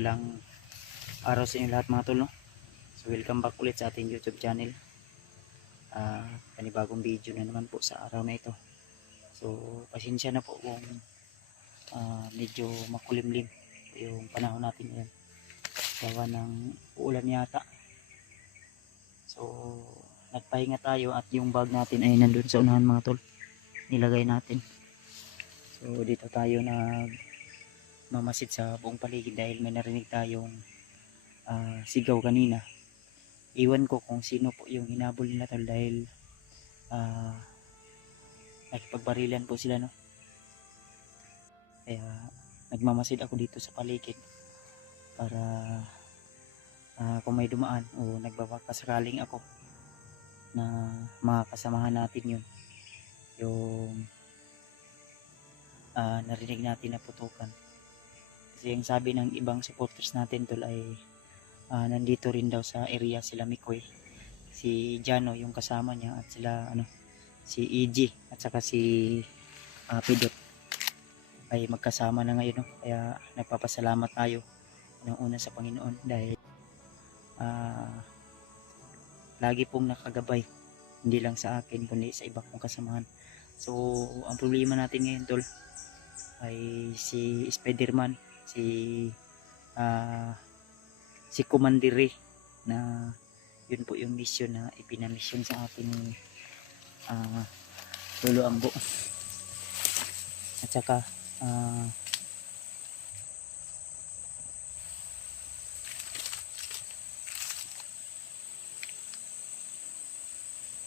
mapagpalang araw sa inyo lahat mga tol, no? So welcome back ulit sa ating YouTube channel. Panibagong video na naman po sa araw na ito. So pasensya na po kung medyo makulimlim yung panahon natin ngayon. Gawa ng uulan yata. So nagpahinga tayo at yung bag natin ay nandun sa unahan mga tol. Nilagay natin. So dito tayo mamasid sa buong paligid dahil may narinig tayong sigaw kanina. Iwan ko kung sino po yung hinabol nila tol dahil nakipagbarilan po sila, no? Kaya nagmamasid ako dito sa paligid para kung may dumaan o nagbabakasakaling ako na makakasamahan natin yun, yung narinig natin na putukan. Kasi yung sabi ng ibang supporters natin tol ay nandito rin daw sa area sila Mikoy, si Jano yung kasama niya, at sila si EG at saka si Pidot ay magkasama na ngayon, no? Kaya nagpapasalamat tayo ng una sa Panginoon dahil lagi pong nakagabay, hindi lang sa akin kundi sa iba kong kasamahan. So ang problema natin ngayon tol ay si Spiderman, si Commander Ray, na yun po yung mission na ipinamisyon sa atin ni Lolo Ambo. At saka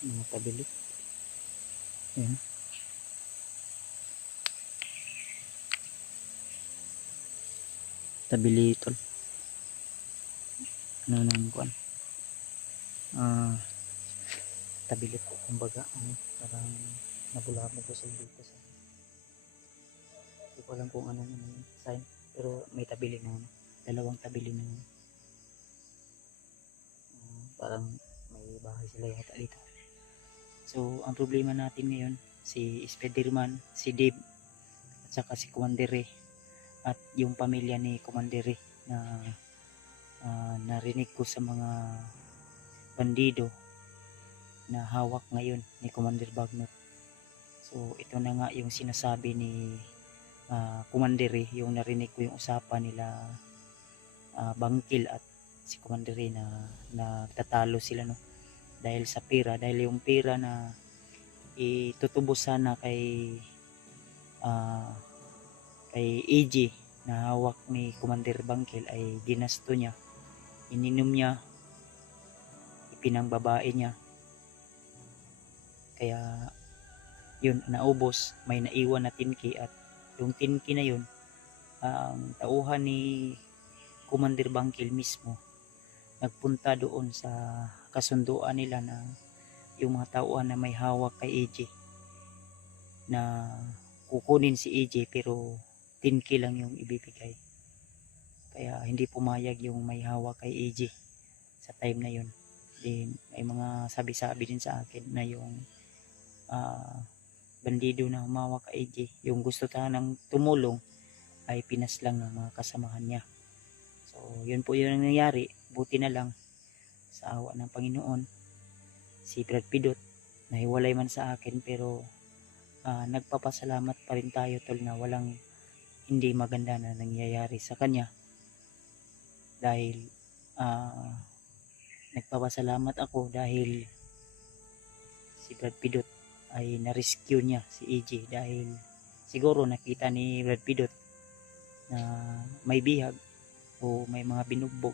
mga tabili. Ayan. Tabili tol. Ano nang kuan? Tabili po kumbaga, parang nabulabog ko sa dito sa. Hindi ko alam kung ano yung sign, pero may tabili na, dalawang tabili na. Parang may bahay sila yata dito. So ang problema natin ngayon, si Spiderman, si Dave, at saka si Commander Ray, at yung pamilya ni Commander Ray na narinig ko sa mga bandido na hawak ngayon ni Commander Bagnot. So ito na nga yung sinasabi ni Commander Ray, yung narinig ko yung usapan nila Bangkil at si Commander Ray na nagtatalo sila, no? Dahil sa pira, dahil yung pira na itutubos sana kay AG na hawak ni Commander Bangkil ay ginasto niya, ininom niya, ipinangbabae niya, kaya yun naubos. May naiwan na tinki, at yung tinki na yun ang tauhan ni Commander Bangkil mismo nagpunta doon sa kasunduan nila na yung mga tauhan na may hawak kay AJ na kukunin si AJ pero 10K lang yung ibibigay. Kaya hindi pumayag yung may hawak kay AJ sa time na yun. Then may mga sabi-sabi din sa akin na yung bandido na humawak kay AJ, yung gusto tanang tumulong, ay pinaslang ng mga kasamahan niya. So yun po yung nangyayari. Buti na lang sa awa ng Panginoon, si Brad Pidot nahiwalay man sa akin, pero nagpapasalamat pa rin tayo tol na walang hindi maganda na nangyayari sa kanya, dahil nagpapasalamat ako dahil si Brad Pidot ay na-rescue niya si AJ, dahil siguro nakita ni Brad Pidot na may bihag o may mga binugbog,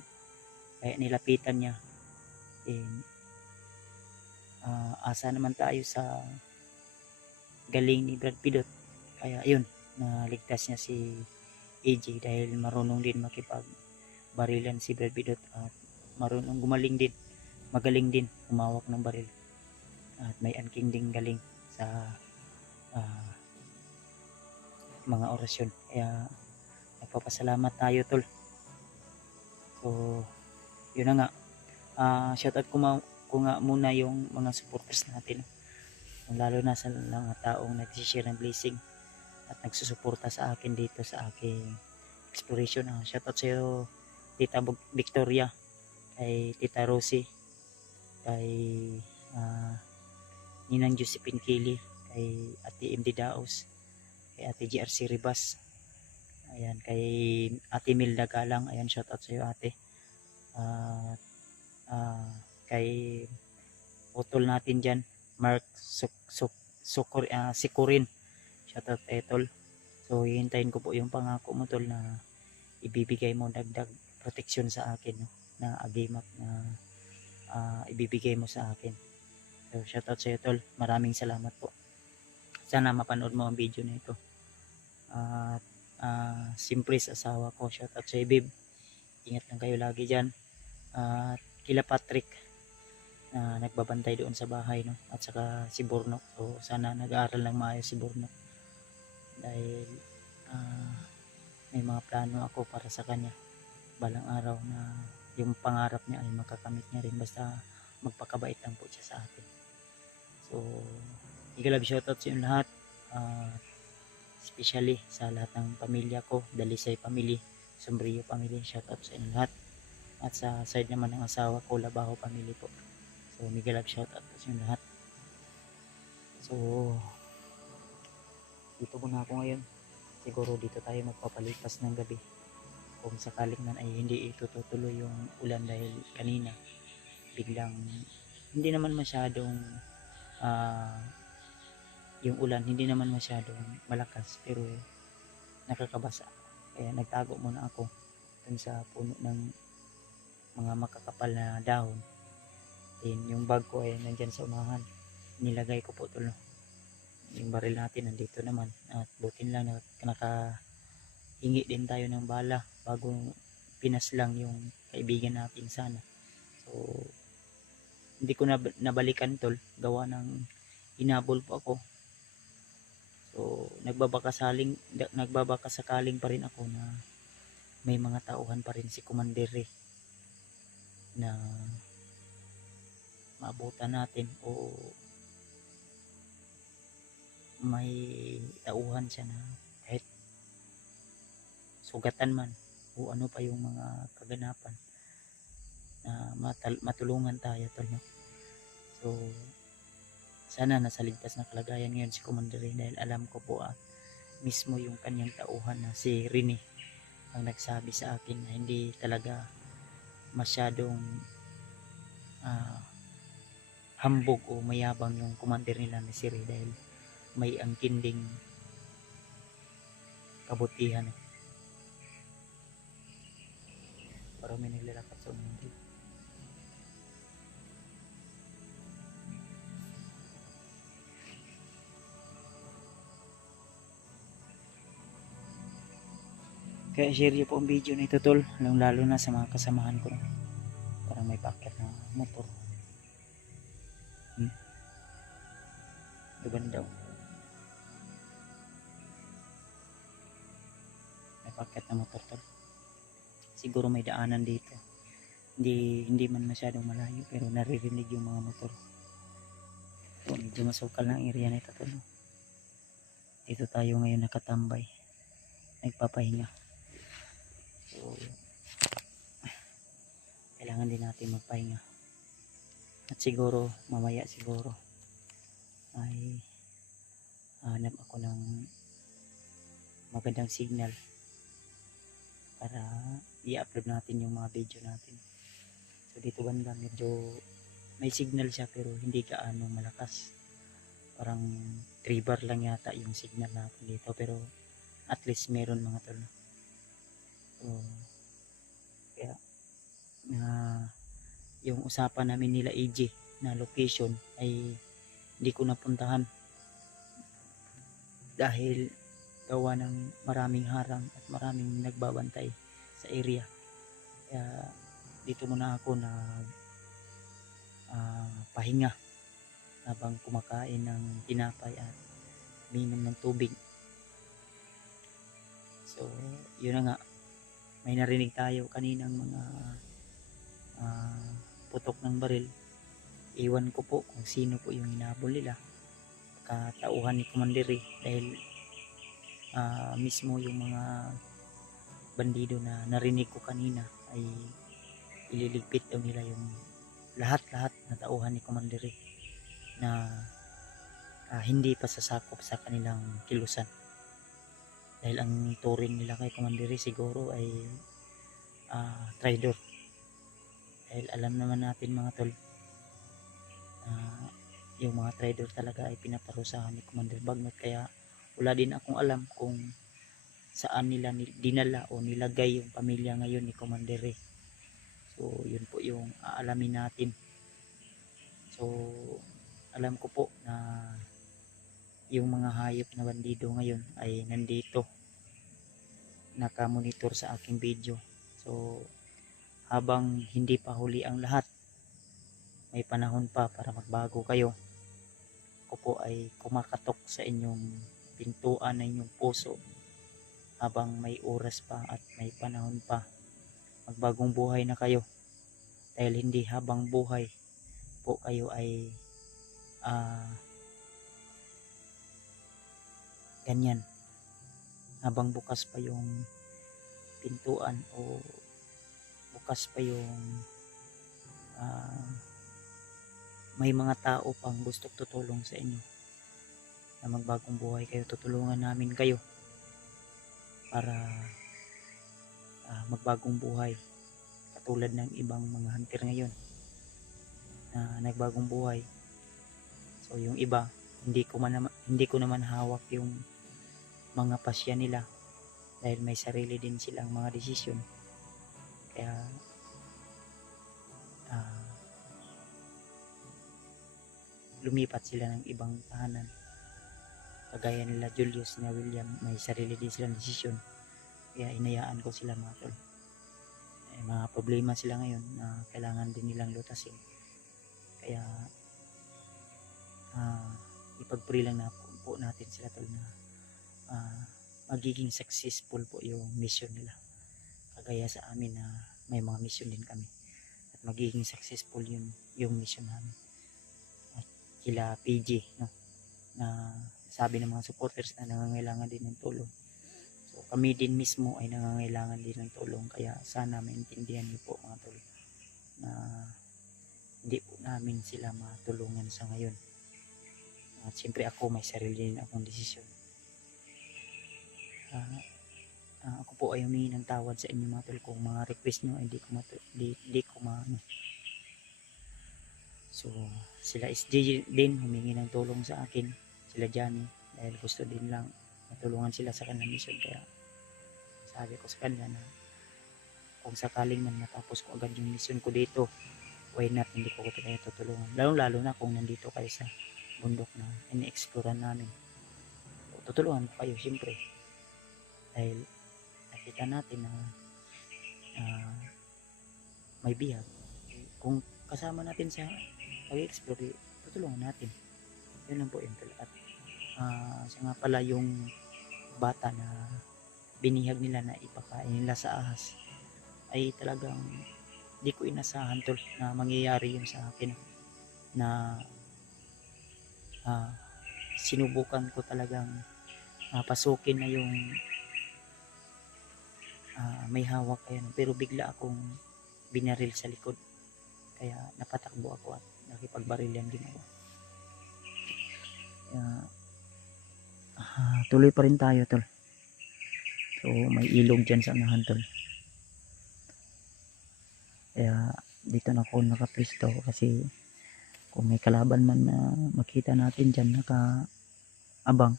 kaya nilapitan niya. Asa naman tayo sa galing ni Brad Pidot, kaya yun, naligtas niya si AJ dahil marunong din makipagbarilan si Brad Pidot, at marunong magaling din humawak ng baril, at may angking ding galing sa mga orasyon. Kaya nagpapasalamat tayo tol. So yun na nga, shoutout ko nga muna yung mga supporters natin, lalo na sa mga taong nag-share ng blessing at nagsusuporta sa akin dito sa aking exploration. Shoutout sa iyo Tita Victoria, kay Tita Rosie, kay Ninang Josephine Kili, kay Ate MD Daos, kay Ate GRC Ribas, ayan, kay Ate Milda Galang, ayan, shout out sa iyo ate. Kay utol natin dyan, Mark Sikurin, shout out kay tol. So hihintayin ko po yung pangako mo tol na ibibigay mo dagdag protection sa akin, no? Na agimat na ibibigay mo sa akin. So shout out sa iyo tol, maraming salamat po. Sana mapanood mo ang video na ito. At siyempre sa asawa ko, shout out sa iyo babe, ingat lang kayo lagi dyan. At kila Patrick na nagbabantay doon sa bahay, no? At saka si Bornok, so sana nag-aaral lang maayos si Bornok dahil may mga plano ako para sa kanya balang araw na yung pangarap niya ay makakamit niya rin, basta magpakabait lang po siya sa akin. So igalab shoutout sa inyo lahat, especially sa lahat ng pamilya ko, Dalisay family, Sombrio family, shoutout sa inyo lahat. At sa side naman ng asawa ko, Labaho family po. So Miguel, shoutout po sa inyo lahat. So dito muna ako ngayon. Siguro dito tayo magpapalipas ng gabi. Kung sakaling man ay hindi ito tutuloy yung ulan dahil kanina biglang hindi naman masyadong yung ulan hindi naman masyadong malakas pero nakakabasa. Kaya nagtago muna ako dun sa puno ng mga makakapal na dahon. Then yung bag ko ay nandyan sa unahan. Nilagay ko po tulo. Yung baril natin nandito naman. At butin lang nakahingi din tayo ng bala bago pinaslang yung kaibigan natin sana. So hindi ko nabalikan tol. Gawa ng hinabol po ako. So nagbabakasakaling pa rin ako na may mga tauhan pa rin si Commander na maabutan natin o may tauhan siya na kahit sugatan man o ano pa yung mga kaganapan na matulungan tayo tol, no? So sana nasa ligtas na kalagayan ngayon si Commander dahil alam ko po mismo yung kanyang tauhan na si Rene ang nagsabi sa akin na hindi talaga masyadong hambog o mayabang yung commander nila ni Siri dahil may angkinding kabutihan. Parang may naglalakad sa unahan. Kaya share nyo po ang video na ito tol, lalo na sa mga kasamahan ko. Parang may packet na motor. Diba daw? May packet na motor tol. Siguro may daanan dito. Hindi man masyadong malayo pero naririnig yung mga motor. So, medyo masukal na area na ito tol. Dito tayo ngayon nakatambay. Nagpapahinga. So, kailangan din natin magpahinga. At siguro, mamaya siguro ay hanap ako ng magandang signal para i-upload natin yung mga video natin. So dito banda medyo may signal siya pero hindi gaano malakas. Parang 3 bar lang yata yung signal natin dito pero at least meron mga tol. So kaya yung usapan namin nila AJ na location ay hindi ko napuntahan dahil gawa ng maraming harang at maraming nagbabantay sa area. Kaya dito muna ako na pahinga habang kumakain ng tinapay at minom ng tubig. So yun na nga, may narinig tayo kaninang mga putok ng baril. Iwan ko po kung sino po yung hinabol nila, katauhan ni Commander dahil mismo yung mga bandido na narinig ko kanina ay ililigpit daw nila yung lahat-lahat na tauhan ni Commander Ray na hindi pa sasakop sa kanilang kilusan. Dahil ang turing nila kay Commander Ray siguro ay traitor. Dahil alam naman natin mga tol, yung mga traitor talaga ay pinaparusahan ni Commander Bagnot. Kaya wala din akong alam kung saan nila dinala o nilagay yung pamilya ngayon ni Commander Ray. So yun po yung aalamin natin. So alam ko po na yung mga hayop na bandido ngayon ay nandito, nakamonitor sa aking video. So habang hindi pa huli ang lahat, may panahon pa para magbago kayo. Ako po ay kumakatok sa inyong pintuan ng inyong puso habang may oras pa at may panahon pa. Magbagong buhay na kayo, dahil hindi habang buhay po kayo ay ganyan. Habang bukas pa yung pintuan o bukas pa yung may mga tao pang gustong tutulong sa inyo na magbagong buhay kayo, tutulungan namin kayo para magbagong buhay katulad ng ibang mga hunter ngayon na nagbagong buhay. So yung iba, hindi ko naman hawak yung mga pasya nila dahil may sarili din silang mga desisyon. Kaya lumipat sila ng ibang tahanan. Kagaya nila Julius na William, may sarili din silang desisyon. Kaya inayaan ko sila mga tol. Mga problema sila ngayon na kailangan din nilang lutasin. Kaya ipag-pray lang na po natin sila tol na magiging successful po yung mission nila. Kagaya sa amin na may mga mission din kami. At magiging successful yung mission namin. At kila PG, no, na sabi ng mga supporters na nangangailangan din ng tulong. So kami din mismo ay nangangailangan din ng tulong. Kaya sana maintindihan niyo po mga tol na hindi po namin sila matulungan sa ngayon. At siyempre ako may sarili din akong desisyon. Ako po ay humingi ng tawad sa inyo mga tol kung mga request nyo ay hindi ko So sila SJ din humingi ng tulong sa akin, sila Johnny, dahil gusto din lang matulungan sila sa kanilang mission. Kaya sabi ko sa kanila na kung sakaling man matapos ko agad yung mission ko dito, why not, hindi ko kayo tutulungan, lalo na kung nandito kayo sa bundok na ini-explore namin. Tutulungan ko kayo siyempre, dahil nakita natin na may bihag. Kung kasama natin sa pag-explore, tutulungan natin. Yun lang po yun. At siya nga pala yung bata na binihag nila na ipakain nila sa ahas, ay talagang di ko inasahan tol na mangyayari yun sa akin, na sinubukan ko talagang pasukin na yung may hawak kayo, pero bigla akong binaril sa likod. Kaya napatakbo ako at nakipagbarilyan din ako. Tuloy pa rin tayo tol. So may ilog dyan sa unahan tol. Kaya dito na ako nakapisto, kasi kung may kalaban man na makita natin dyan nakaabang,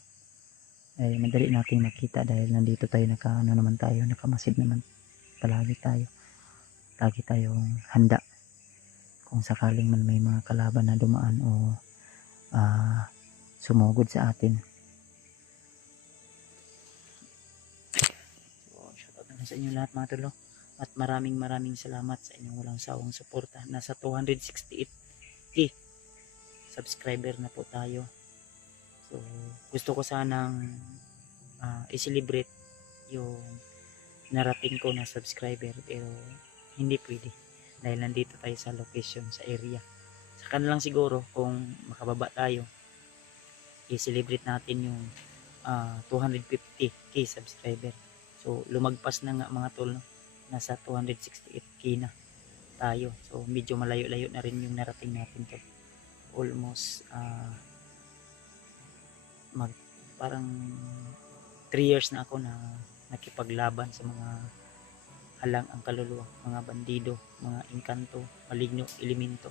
ay madali natin makita dahil nandito tayo nakamasid naman. Lagi tayong handa kung sakaling man may mga kalaban na dumaan o sumugod sa atin. So shoutout na sa inyo lahat mga tolo, at maraming salamat sa inyong walang sawang suporta. Nasa 268k subscriber na po tayo. So gusto ko sanang i-celebrate yung narating ko na subscriber, pero hindi pwede dahil nandito tayo sa location, sa area. Saka na lang siguro kung makababa tayo, i-celebrate natin yung 250k subscriber. So lumagpas na nga mga tol, no? Nasa 268k na tayo. So medyo malayo-layo na rin yung narating natin tol. Almost parang 3 years na ako na nakipaglaban sa mga halang ang kaluluwa, mga bandido, mga engkanto, maligno, elemento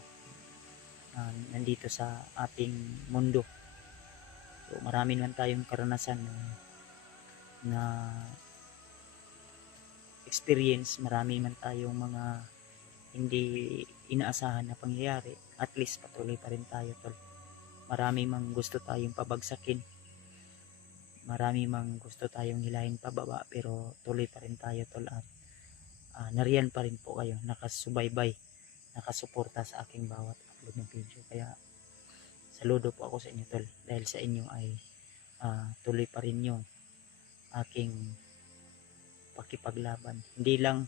nandito sa ating mundo. So marami naman tayong karanasan na experience, marami man tayong mga hindi inaasahan na pangyayari. At least patuloy pa rin tayo tol. Marami mang gusto tayong pabagsakin, marami mang gusto tayong hilahin pababa, pero tuloy pa rin tayo tol. At nariyan pa rin po kayo, nakasubaybay, nakasuporta sa aking bawat upload ng video. Kaya saludo po ako sa inyo tol, dahil sa inyo ay tuloy pa rin yung aking pakipaglaban. Hindi lang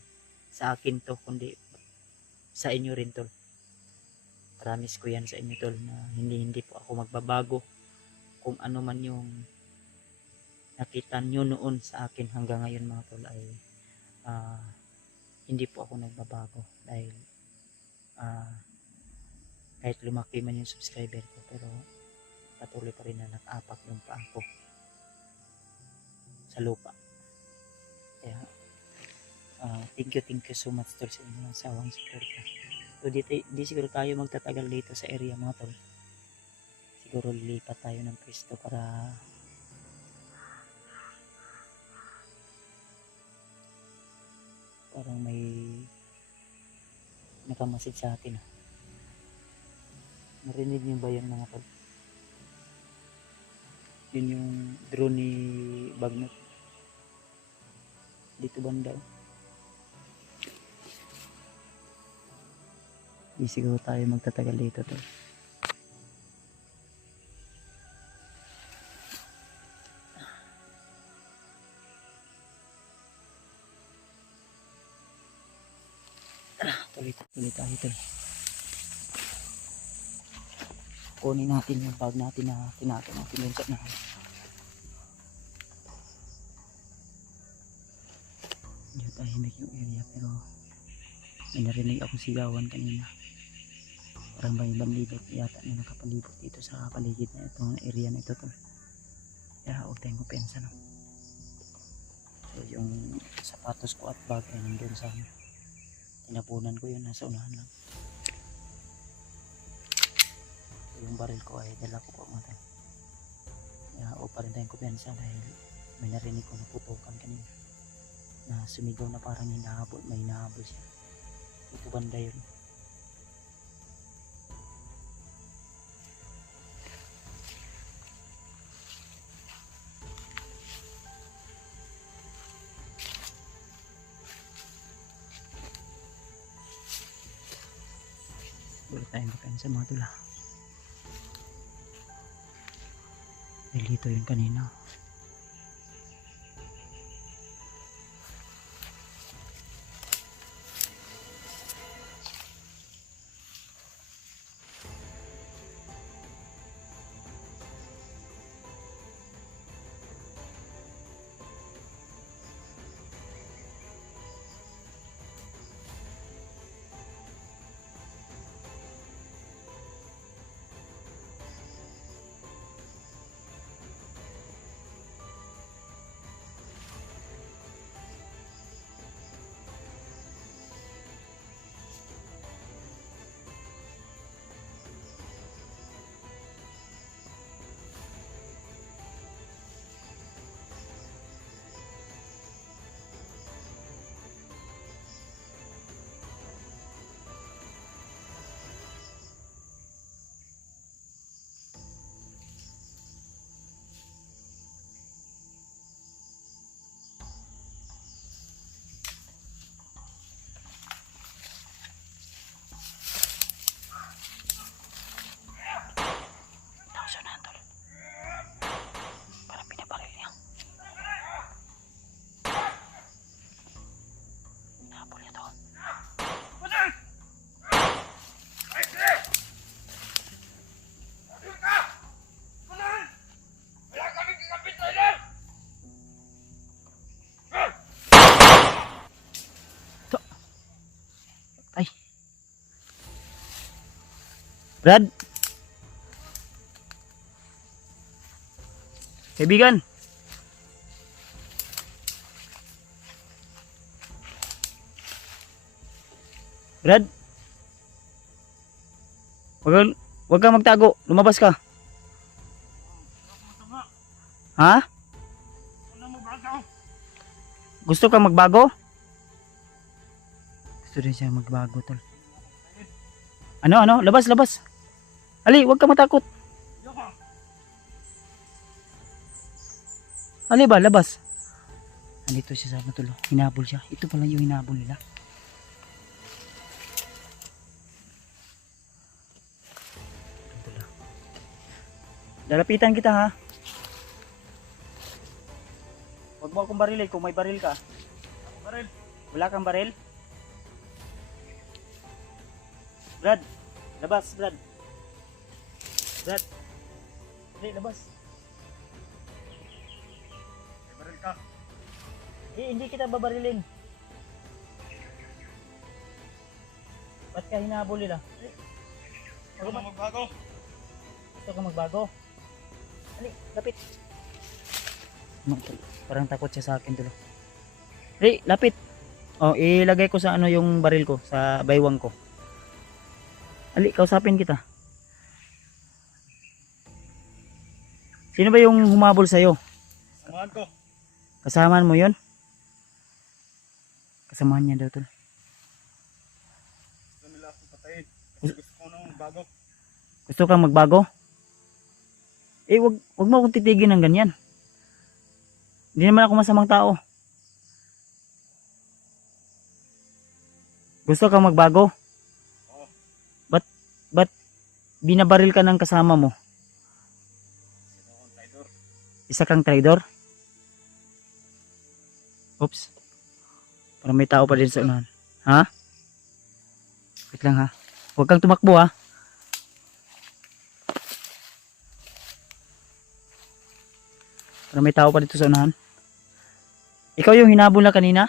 sa akin to, kundi sa inyo rin tol. Promise ko yan sa inyo tol, na hindi po ako magbabago. Kung ano man yung nakita nyo noon sa akin hanggang ngayon mga tol, ay hindi po ako nagbabago. Dahil kahit lumaki man yung subscriber ko, pero patuloy pa rin na nakapak yung paa ko sa lupa. Kaya thank you so much tol sa inyong sawang suporta. So di siguro tayo magtatagal dito sa area mga tol. Siguro lilipat tayo ng pwesto para parang may nakamasid sa atin. Narinig niyo ba yan mga tol? Yun yung drone ni Bagnot dito banda. Di siguro tayo magtatagal dito tol. Tuloy tayo tol. Kunin natin yung bag natin na tinato natin dun sa nahan. Hindi tahimik yung area, pero may narinig akong sigawan kanina. Parang may bandido yata na nakapalibot dito sa paligid na itong area na ito tol. Kaya huwag tayong kupensa, no? So yung sapatos ko at bag ay nandun sa tinapunan ko, yun nasa unahan lang. Yung baril ko ay dala ko po mga tayo. Kaya huwag pa rin tayong kupensa, dahil may narinig ko na putukan kanina na sumigaw na parang hinahabol, may hinahabol siya. Ito banda yun. Wala tayong kupensa mga tula. Dito yun kanina. Brad? Kaibigan? Brad? Wag kang magtago. Lumabas ka. Ha? Gusto kang magbago? Gusto rin siya magbago, tol. Ano? Labas, labas. Ali, wag ka matakot. Ali ba, labas. Andito siya sa ano, tol. Hinabol siya. Ito pala yung hinabol nila. Lalapitan kita, ha. Huwag mo akong barilin kung may baril ka. Baril. Wala kang baril? Brad, labas, Brad. Brad. Labas. May baril ka. Hindi kita babarilin. Ba't ka hinabol nila? Gusto mo magbago? Gusto ka magbago? Ali, lapit. Parang takot siya sa akin, tulo. Lapit. Oh, ilagay ko sa ano yung baril ko, sa baywang ko. Ali, kausapin kita. Sino ba yung humabol sa'yo? Samahan ko. Kasamahan mo yun? Kasamahan niya daw, tol. Gusto nila akong patayin. Kasi gusto ko nang magbago. Gusto kang magbago? Wag mo akong titigin ng ganyan. Hindi naman ako masamang tao. Gusto kang magbago? Oo. Ba't binabaril ka ng kasama mo? Isa kang traidor? Oops. Parang may tao pa din sa unahan. Ha? Wait lang, ha. Huwag kang tumakbo, ha. Parang may tao pa dito sa unahan. Ikaw yung hinabol na kanina?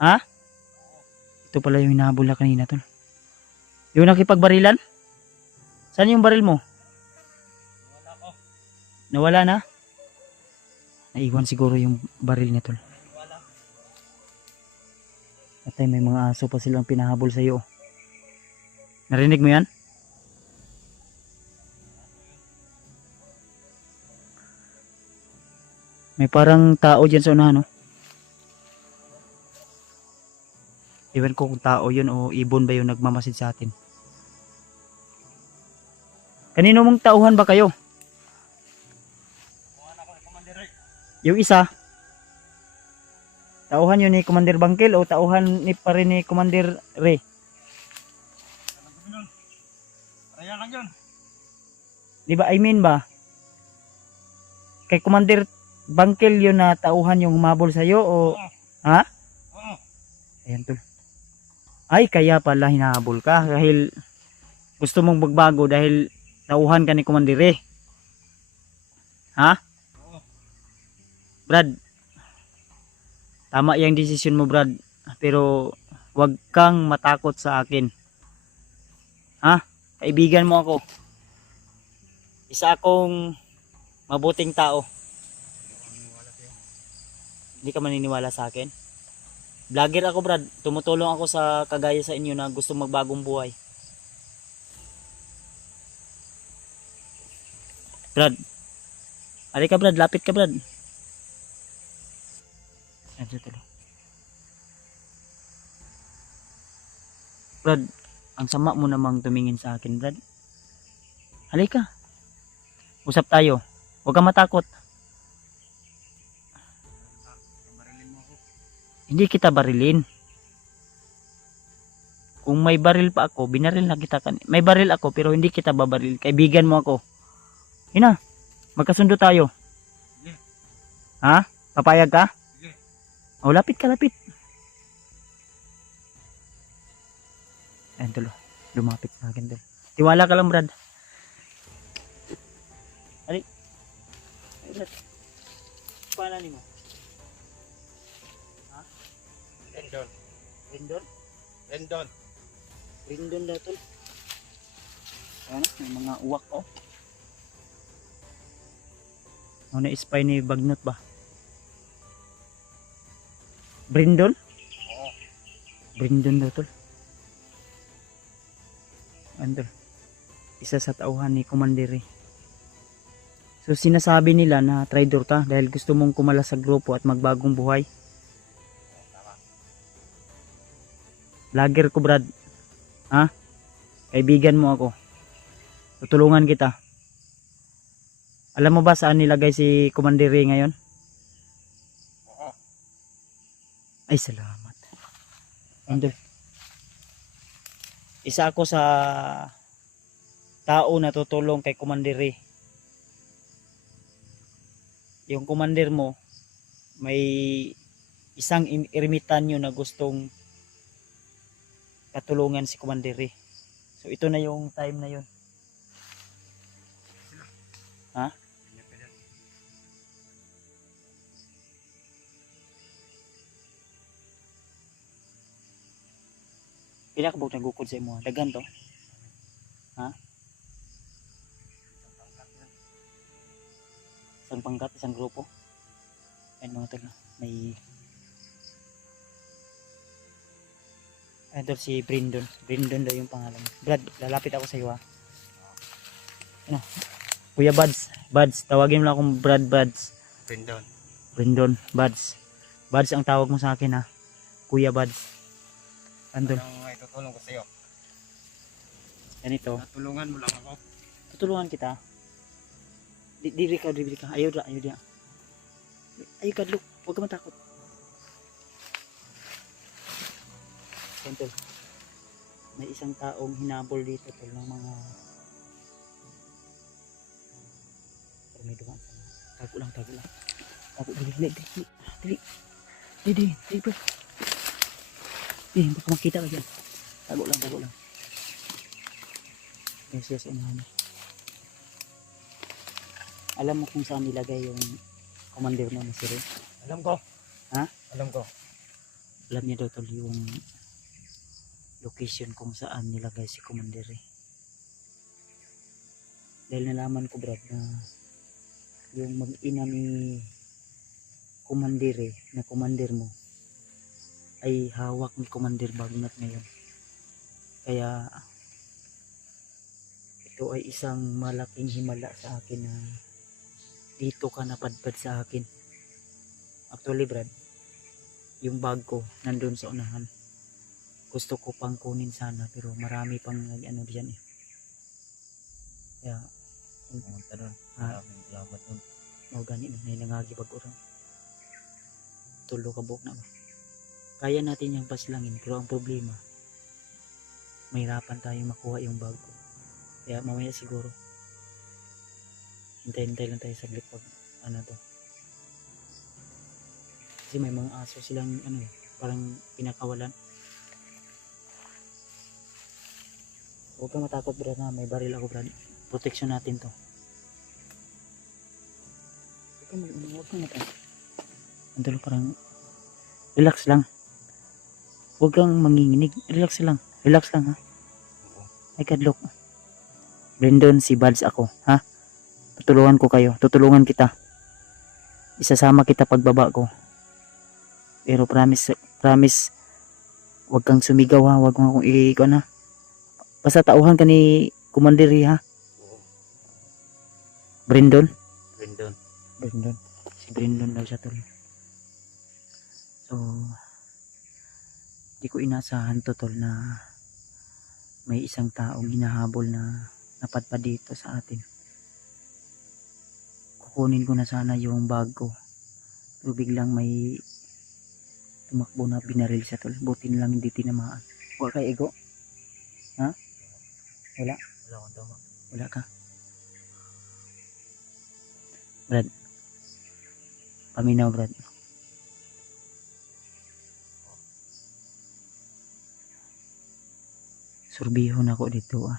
Ha? Ito pala yung hinabol na kanina, tol. Yung nakipagbarilan? Saan yung baril mo? Wala ko. Nawala na? Naiwan siguro yung baril niya, tol. Atay, may mga aso pa silang pinahabol sa iyo. Narinig mo yan? May parang tao dyan sa unahan, no? Ewan ko kung tao yun o ibon ba yung nagmamasid sa atin. Kanino mong tauhan ba kayo? Kuhaan ako ni Commander Ray. Yung isa, tauhan yun ni Commander Bangkil o tauhan ni pa rin ni Commander Ray? Alam ko nun. Kaya lang yun. Di ba, I mean ba? Kay Commander Bangkil yun na tauhan yung humabol sa'yo o... Oo. Ha? Oo. Ayan, tol. Ay, kaya pala hinahabol ka dahil gusto mong magbago dahil tauhan ka ni Commander Ray. Ha? Oo. Brad, tama yung desisyon mo, Brad. Pero wag kang matakot sa akin. Ha? Kaibigan mo ako. Isa akong mabuting tao. Hindi ka maniniwala sa akin? Vlogger ako, Brad. Tumutulong ako sa kagaya sa inyo na gusto magbagong buhay. Brad. Halika, Brad. Lapit ka, Brad. Ano tuloy? Brad, ang sama mo namang tumingin sa akin, Brad. Halika. Usap tayo. Huwag kang matakot. Barilin mo ako. Hindi kita barilin. Kung may baril pa ako, binaril na kita. May baril ako pero hindi kita babaril. Kaibigan mo ako. Hina, magkasundo tayo. Sige. Ha? Papayag ka? Sige. O, lapit ka, lapit. Ayan, tulo. Lumapit sa akin, tulo. Tiwala ka lang, Brad. Ali. Ay, Brad. Paano mo? Ha? Rendon. Rindon? Rendon. Rindon daw, tol. Ayan, may mga uwak oh. Ano na spy ni Bagnot ba? Brindon? Oo. Brindon daw tol. Andol. Isa sa tauhan ni Commander. So sinasabi nila na traitor ka dahil gusto mong kumalas sa grupo at magbagong buhay. Tama. Vlogger ko Brad. Ha? Kaibigan mo ako. Tutulungan kita. Alam mo ba saan nilagay si Commander ngayon? Oo. Ay salamat. Andol. Isa ako sa tao na tutulong kay Commander. Yung commander mo may isang ermitanyo na gustong katulungan si Commander. So ito na yung time na yun. Ha? Pila ka bug nagukod sa imo? Dagan to? Ha? Isang pangkat, isang grupo. Ayun mga tol, may idol si Brindon. Brindon daw yung pangalan. Brad, lalapit ako sa iyo ha. Ano? Kuya Buds. Buds, tawagin mo lang akong Buds. Brindon. Brindon, Buds. Buds ang tawag mo sa akin ha. Kuya Buds. Andol. Anong itutulong ko sa'yo? Ganito. Natulungan mo lang ako. Tutulungan kita. Diri ka. Ayaw dia. Ayaw ka, look. Huwag ka matakot. Tol. May isang taong hinabol dito tol ng mga may dumaan sa tago lang. Dili bro. Baka makita ka dyan. Tago lang. Yes, unahan. Alam mo kung saan nilagay yung commander mo na si Ray? Alam ko. Ha? Alam ko. Alam niya daw tol yung location kung saan nilagay si Commander. Dahil nalaman ko Brad na yung mag-ina ni Commander na commander mo ay hawak ni Commander Bagnot ngayon. Kaya ito ay isang malaking himala sa akin na dito ka napadpad sa akin. Actually Brad, yung bag ko nandun sa unahan. Gusto ko pang kunin sana pero marami pang ano diyan eh. Kaya Pumunta doon. Ah. Maraming salamat doon. mau gani na nangagibag orang. Tulo ka buok na ba? Kaya natin yung paslangin pero ang problema mahirapan tayo makuha yung bag ko. Kaya mamaya siguro hintay-hintay lang tayo saglit pag ano to. Kasi may mga aso silang ano parang pinakawalan. Huwag kang matakot Brad na may baril ako Brad. Protection natin to. Huwag kang matakot. Andalo parang relax lang. Huwag kang manginginig. Relax lang ha. Ay kadlok. Brindon, si Buds ako ha. Tutulungan ko kayo. Tutulungan kita. Isasama kita pagbaba ko. Pero promise huwag kang sumigaw ha. Huwag mo akong i-ikon ha. Basta tauhan ka ni Commander ha. Brindon. Si Brindon daw siya tol. So di ko inasahan to tol na may isang taong hinahabol na napadpad dito sa atin. Kukunin ko na sana yung bag ko. Pero biglang may tumakbo na binaril siya tol. Buti na lang hindi tinamaan. Wala kay ego? Ha? Wala? Wala akong tama. Wala ka? Brad. Paminaw Brad. Surbihon ako dito ah.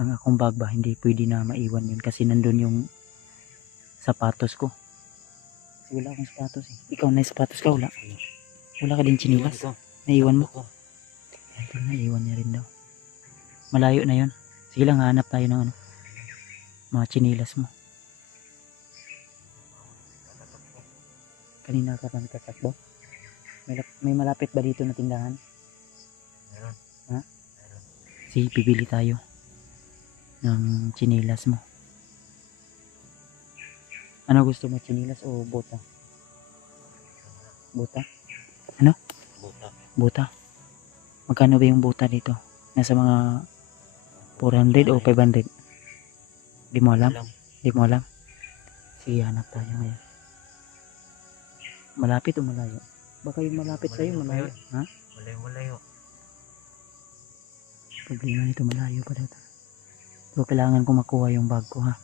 Ang akong bag ba hindi pwede na maiwan yun kasi nandun yung sapatos ko. Kasi wala akong sapatos eh. Ikaw na sapatos ka wala? Wala ka din chinilas? Naiwan mo? Ito naiwan niya rin daw. Malayo na yun. Sige lang, hanap tayo ng ano, mga chinilas mo. Kanina ka pa nagtatakbo? May malapit ba dito na tindahan? Meron. Ha? Sige, pipili tayo ng chinilas mo. Ano gusto mo, chinilas o bota? Bota? Buta. Bota? Magkano ba yung bota dito? Nasa mga 400 o 500? Di mo alam? Alam. Di mo alam? Sige, hanap tayo ngayon. Malapit o malayo? Baka yung malapit sa'yo, malayo. Ha? Malayo. Problema nito, malayo pa daw. Pero kailangan ko makuha yung bag ko, ha?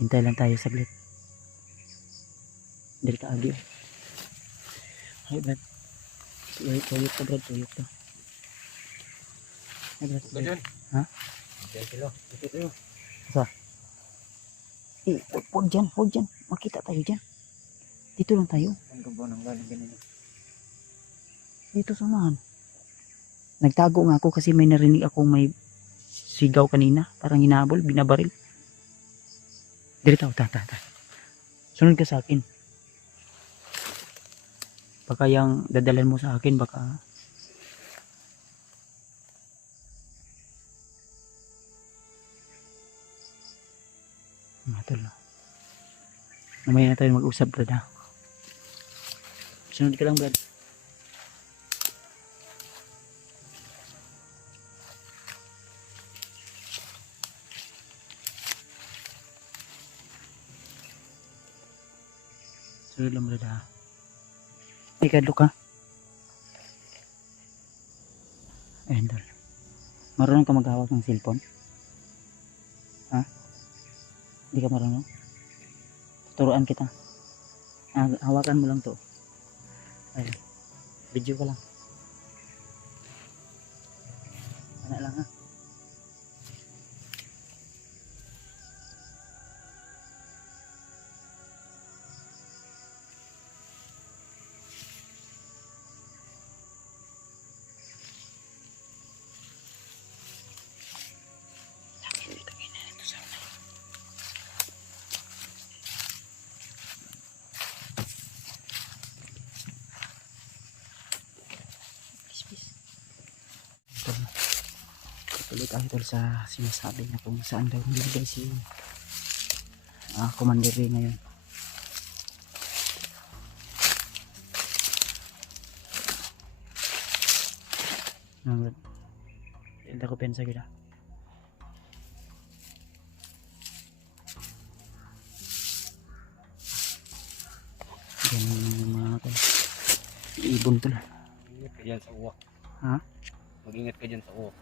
Hintay lang tayo saglit. Dali ka agyo. Ay, Brad. Tuyok to, Brad. Tuyok to. Ay, Brad. Buka dyan. Ha? Diyan sila. Dito tayo. Huwag dyan. Makita tayo dyan. Dito lang tayo. Saan ka ba nang galing ganito? Dito sa unahan. Nagtago nga ako kasi may narinig akong may sigaw kanina. Parang hinabol, binabaril. Dito, ta. Sunod ka sa akin. Baka yung dadalan mo sa akin, baka... Matol na. Mamaya na tayo mag-usap, Brad, ha? Sunod ka lang, Brad. Sunod lang, Brad, ha? May kadlo ka? Ayun, Tol. Marunong ka maghawak ng cellphone? Ha? Hindi ka marunong? Tuturuan kita. Hawakan mo lang to. Ayun. Video ka lang. Ano lang, ha? Tuloy tayo tol sa sinasabi na kung saan daw nilagay si Commander Ray ngayon. Hindi ko pensa kita. Ganyan yung mga tol. Ibon tol. Mag-ingat ka dyan sa uwak. Ha? Mag-ingat ka dyan sa uwak.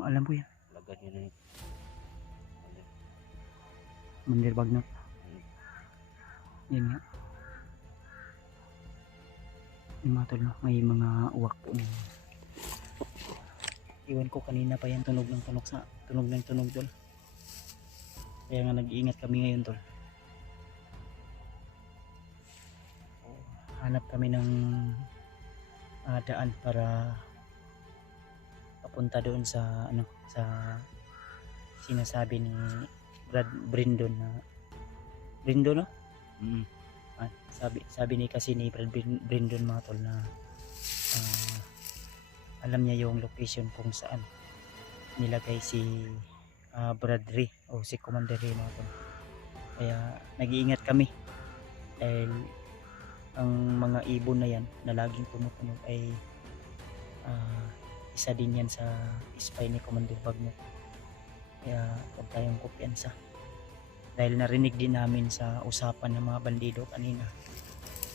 Alam ko yan. Lagad nyo na yun. Mandir Bagnot. Yan nga. Yung mga tol, no? May mga uwak po. Iwan ko kanina pa yan, tunog ng tunog tol. Kaya nga nag-iingat kami ngayon tol. Hanap kami ng daan para papunta doon sa sa sinasabi ni Brindon na Brindon, no? Sabi ni kasi ni Brad Brindon mga tol na alam niya yung location kung saan nilagay si Brad Ray o si Commander Ray mga tol. Kaya nag-iingat kami dahil ang mga ibon na yan na laging tumutunog ay isa din yan sa spy ni Commander Bagnot. Kaya huwag tayong kumpiyansa dahil narinig din namin sa usapan ng mga bandido kanina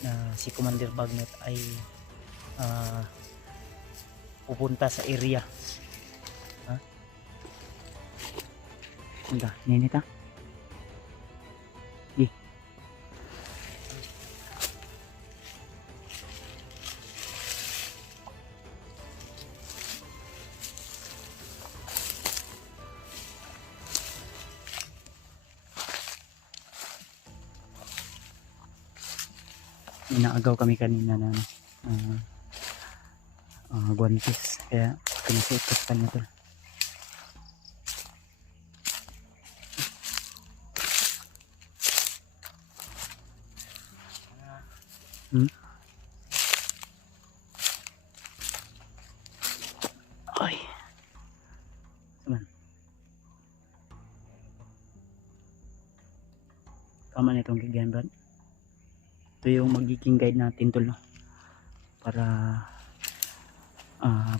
na si Commander Bagnot ay pupunta sa area. Ha? Punta, ninita? Inaagaw kami kanina na guantes, kaya pinasuot ko sa kanya tol. Hmm? Ay. Saman. Tama na itong gigyan, Brad. Ito yung magiging guide natin tol, no? Para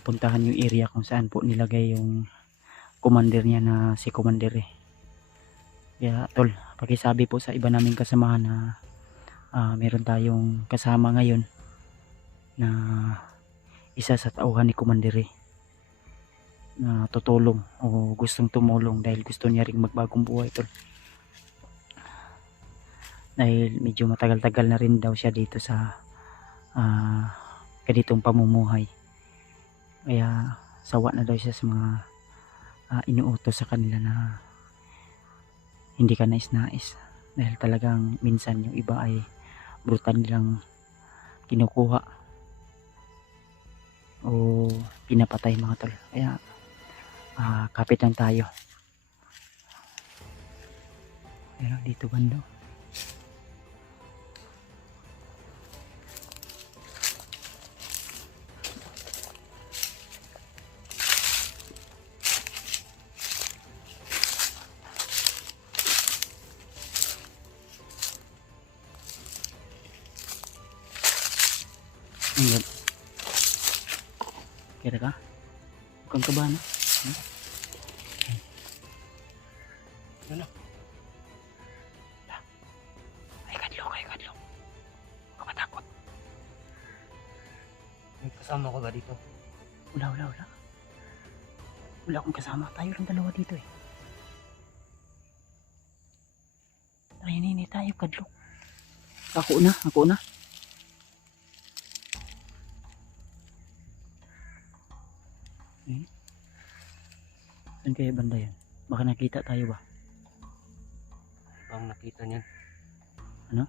puntahan yung area kung saan po nilagay yung commander niya na si Commander eh. Kaya tol, pakisabi po sa iba naming kasamahan na meron tayong kasama ngayon na isa sa tauhan ni Commander eh, na tutulong o gustong tumulong dahil gusto niya ring magbagong buhay tol. Dahil medyo matagal-tagal na rin daw siya dito sa ganitong pamumuhay. Kaya sawa na daw siya sa mga inuutos sa kanila na hindi ka nais-nais. Dahil talagang minsan yung iba ay brutal nilang kinukuha o pinapatay mga tol. Kaya kapit lang tayo. Pero dito bando. Ayan. Kira ka? Huwag kang kabahan. Ano? Ay kadlok. Huwag ka matakot. May kasama ko ba dito? Wala. Wala akong kasama. Tayo lang dalawa dito eh. Tayo kadlok. Ako na. Saan kaya banda yan? Baka nakita tayo ba? Bang nakita niyan. Ano?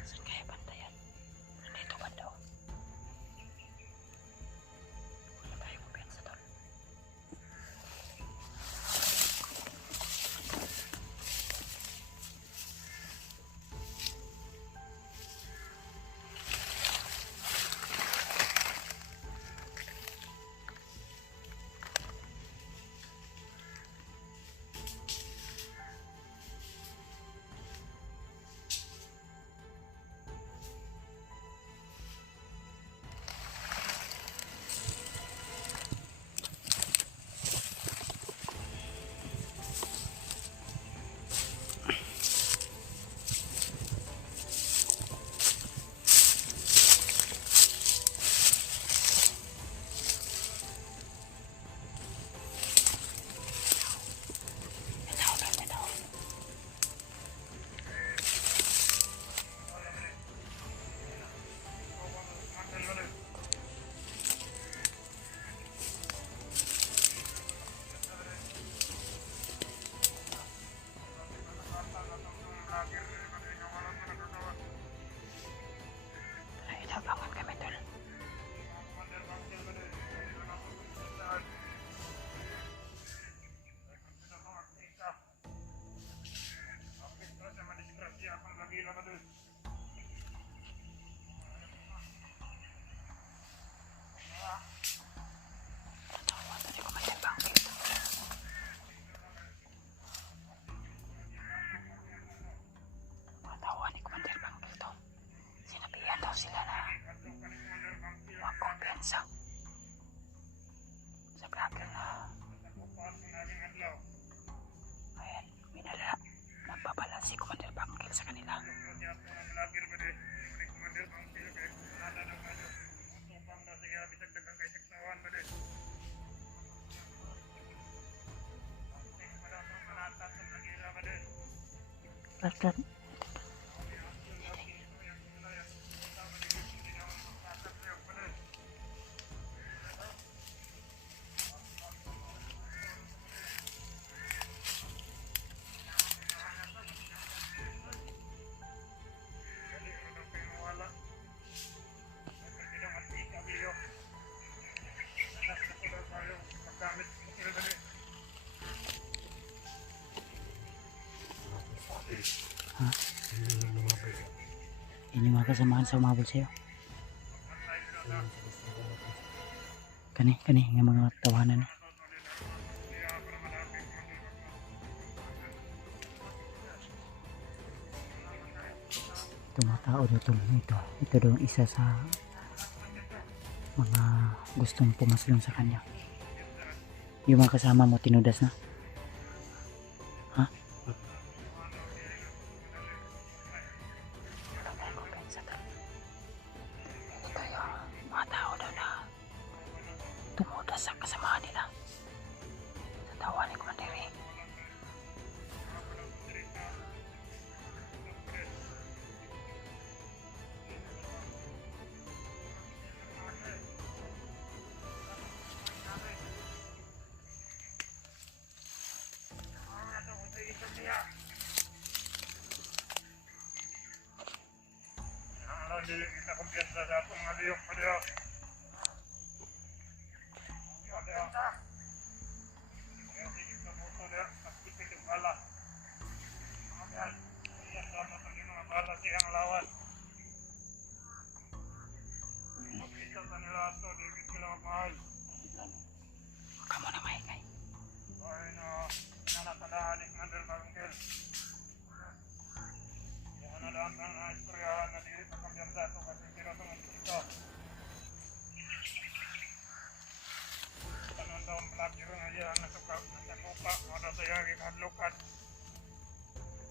Saan kaya banda yan? Nandito banda oh. Wala tayo mabiyansa tol. Inabangan kami tol. Tawa ni Commander Bangkil to. Sinabihan daw sila na huwag kumpiyansa sa vlogger na ayan, minala nagbabala si Commander Bangkil sa kanila. Rat. Ha? Yun yung mga kasamahan sa umabol sa'yo. Kani, nga mga tawanan. Ito mga tao dito. Ito daw ang isa sa mga gustong pumaslong sa kanya. Yung mga kasama mo tinudas na. Ha? Ito yung mga tao daw na tumudas sa kasamahan nila. Sa tawa ni Commander Ring. Dili kita kumpiyansa sa atong mga liyok pa diyo. Sige ka puto diyo. Pagkipit yung bala. Ayan. Ayan dapat ang mga bala siyang lawan. Pagkipit sa nila ito. Di sila magmahal. Kamu na maingay. Ay na. Nanatandaan ni Commander Bangkil. Yan na daan ang istoryahan na di pagkampiyansa ito kasi sila ito ng dito. Tanon daw ang vlogger nga yan nasuka mga dasayagi kahadlukan.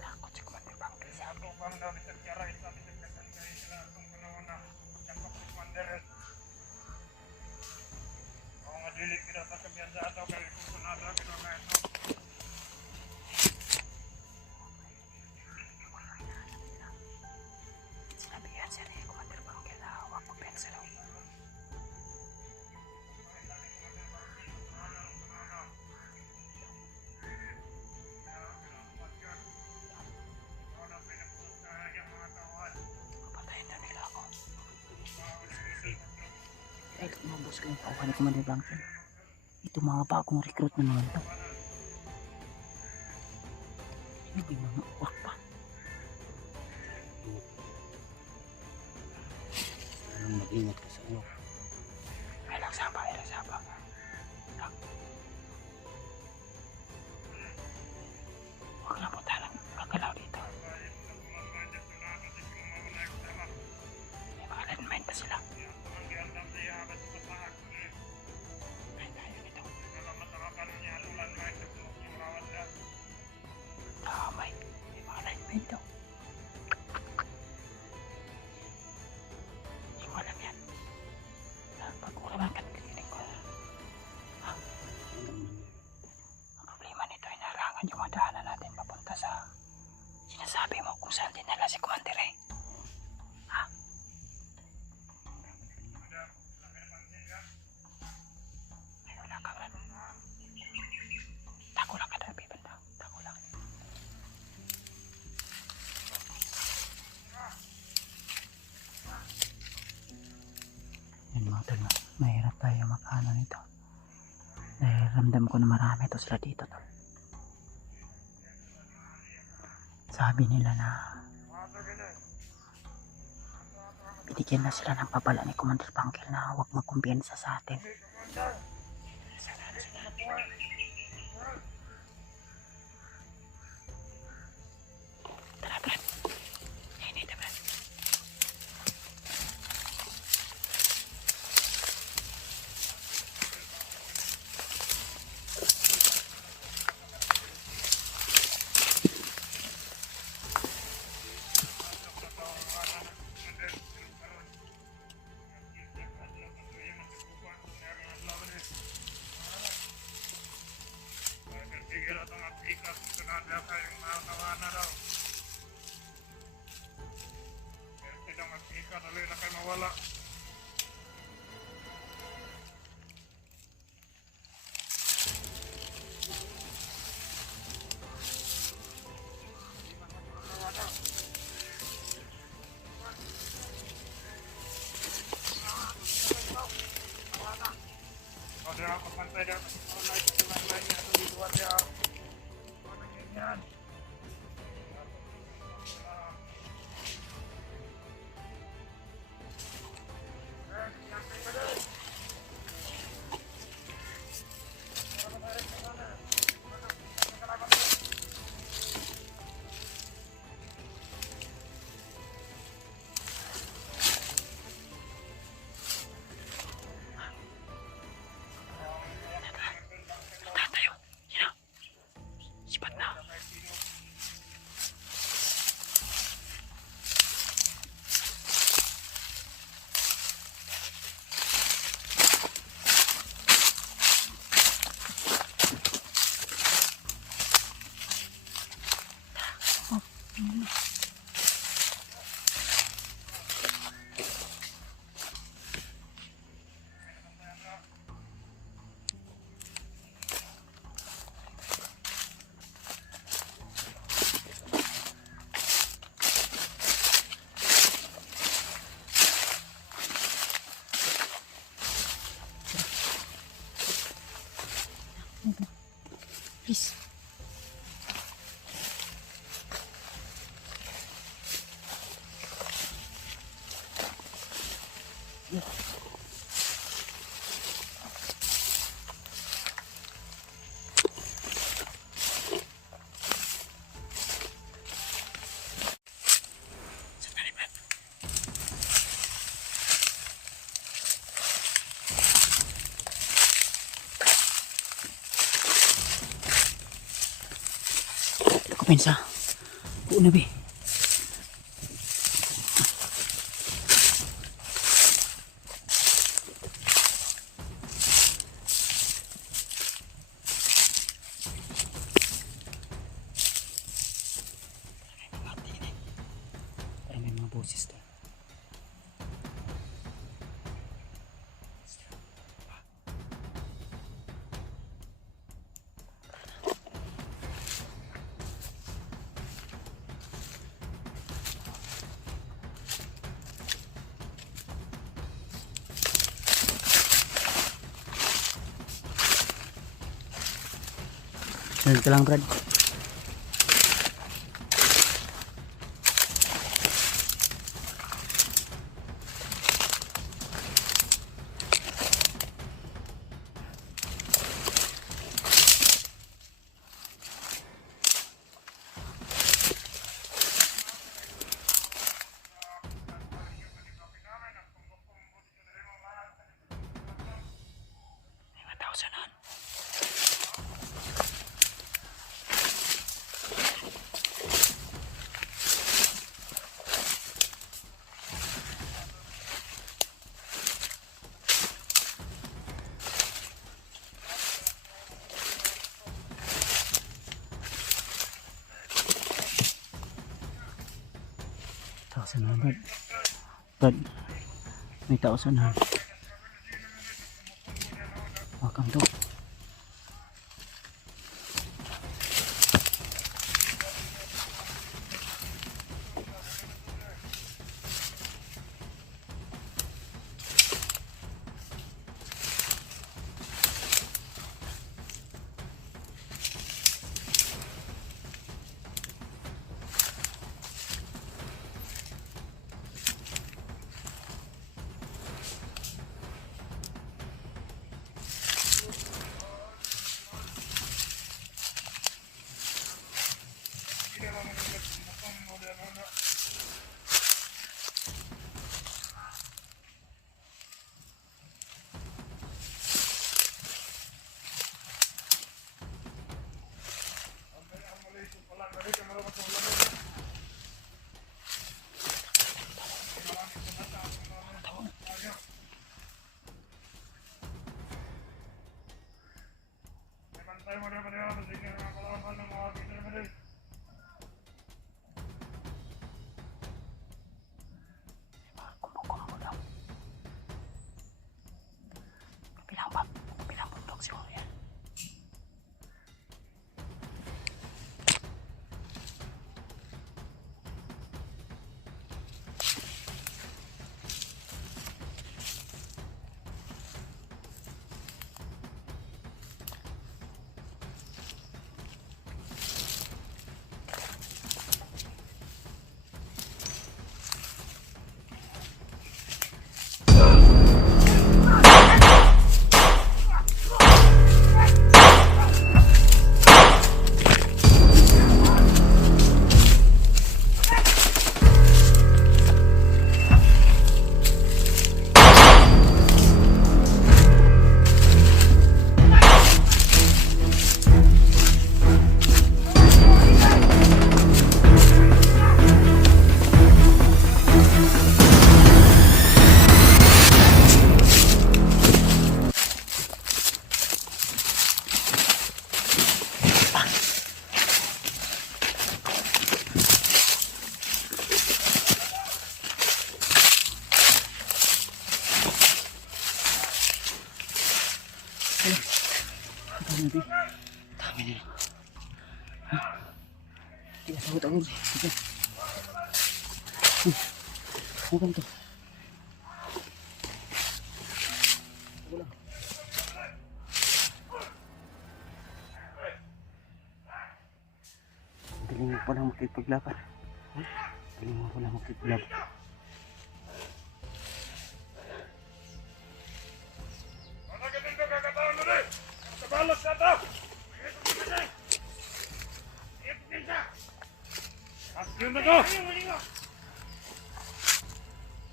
Takot si Commander Bangkil sa Ako bang daw Mr. Kiaray sa Mr. Kasankay sila itong panahon na siyang kapag-Commander. Ako nga dili kita sa kampiyansa ito kaya kung sunada kita nga ito. sinabihan siya ni Commander Bangkil na huwag magpensa daw. Papatayin na nila ako. Dahil umabos ko yung tawa ni Commander Bangkil. Ito mga bagong recruit na naman to. Ano ba yung mga uwak pa? Anong mag-ingat ka sa ano? Ilang saba. Huwag na po talang magalaw dito. May mga landmine pa sila. Ay, tayo nito. Damay. May mga landmine daw. Hindi mo alam yan. Pag-ulaman ka nagtinig ko. Ang problema nito ay narangan yung mga daanan natin papunta sa sinasabi mo kung saan dinala si Commander eh. Ha? Ay, wala ka man. Tako lang ka dabi, banda. Tako lang. Yan mga tol, mahirap tayo makaano nito. Dahil ramdam ko na marami ito sila dito tol. Sabi nila na binigyan na sila ng babala ni Commander Bangkil na huwag magkumpiyansa sa atin. Tara, Brad. Hinita, Brad. Tigil at ang ikat sunada kayong mga kawana daw. Kaya mag-ikat ulit na kayo mawala. Ada apa pantai dah? Naik ke lain-lainnya tu di luar dia. Mana yang Please. Pensa. Oo na, be. Parang may mga boses tayo. Sunod ka lang, Brad. May mga tao sa naan. Tao sa naan, Brad. Brad, may tao sa naan. Welcome to. Bi. Dami nila. Ha? Di ka sagot ako. Sige. Huwag to. Galing mo palang makipaglaban. Galing mo palang makipaglaban. Ano ganito kakataon mo rin? Kabalos na to! Yun na to!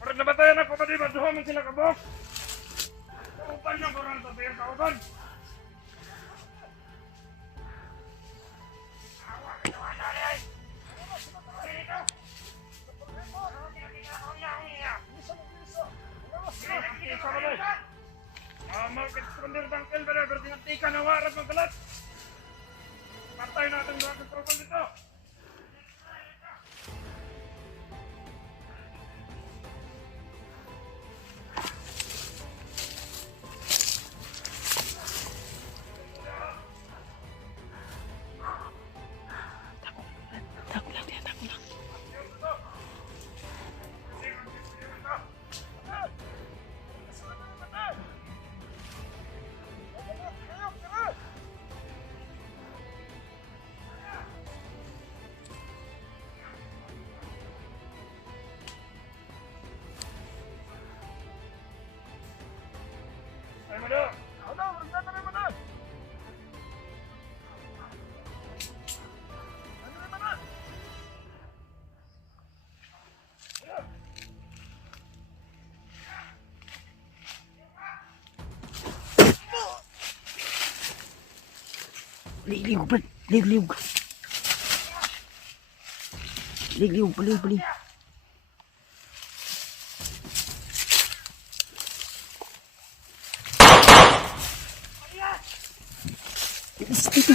Parang nabatayan ako ba di ba? Duha man sila kabok! Kaupan niya ko rin sa bayang kaupan! Mag-expander bangkel ba na? Bertingan na waras ng kalat! Patay natin doon ang kaupan dito! Tako lang yan, tako lang. Ay, madam! Madam, magkata na, madam! Ano na, madam? Liog, Brad. Liog. Liog, bali. Dito.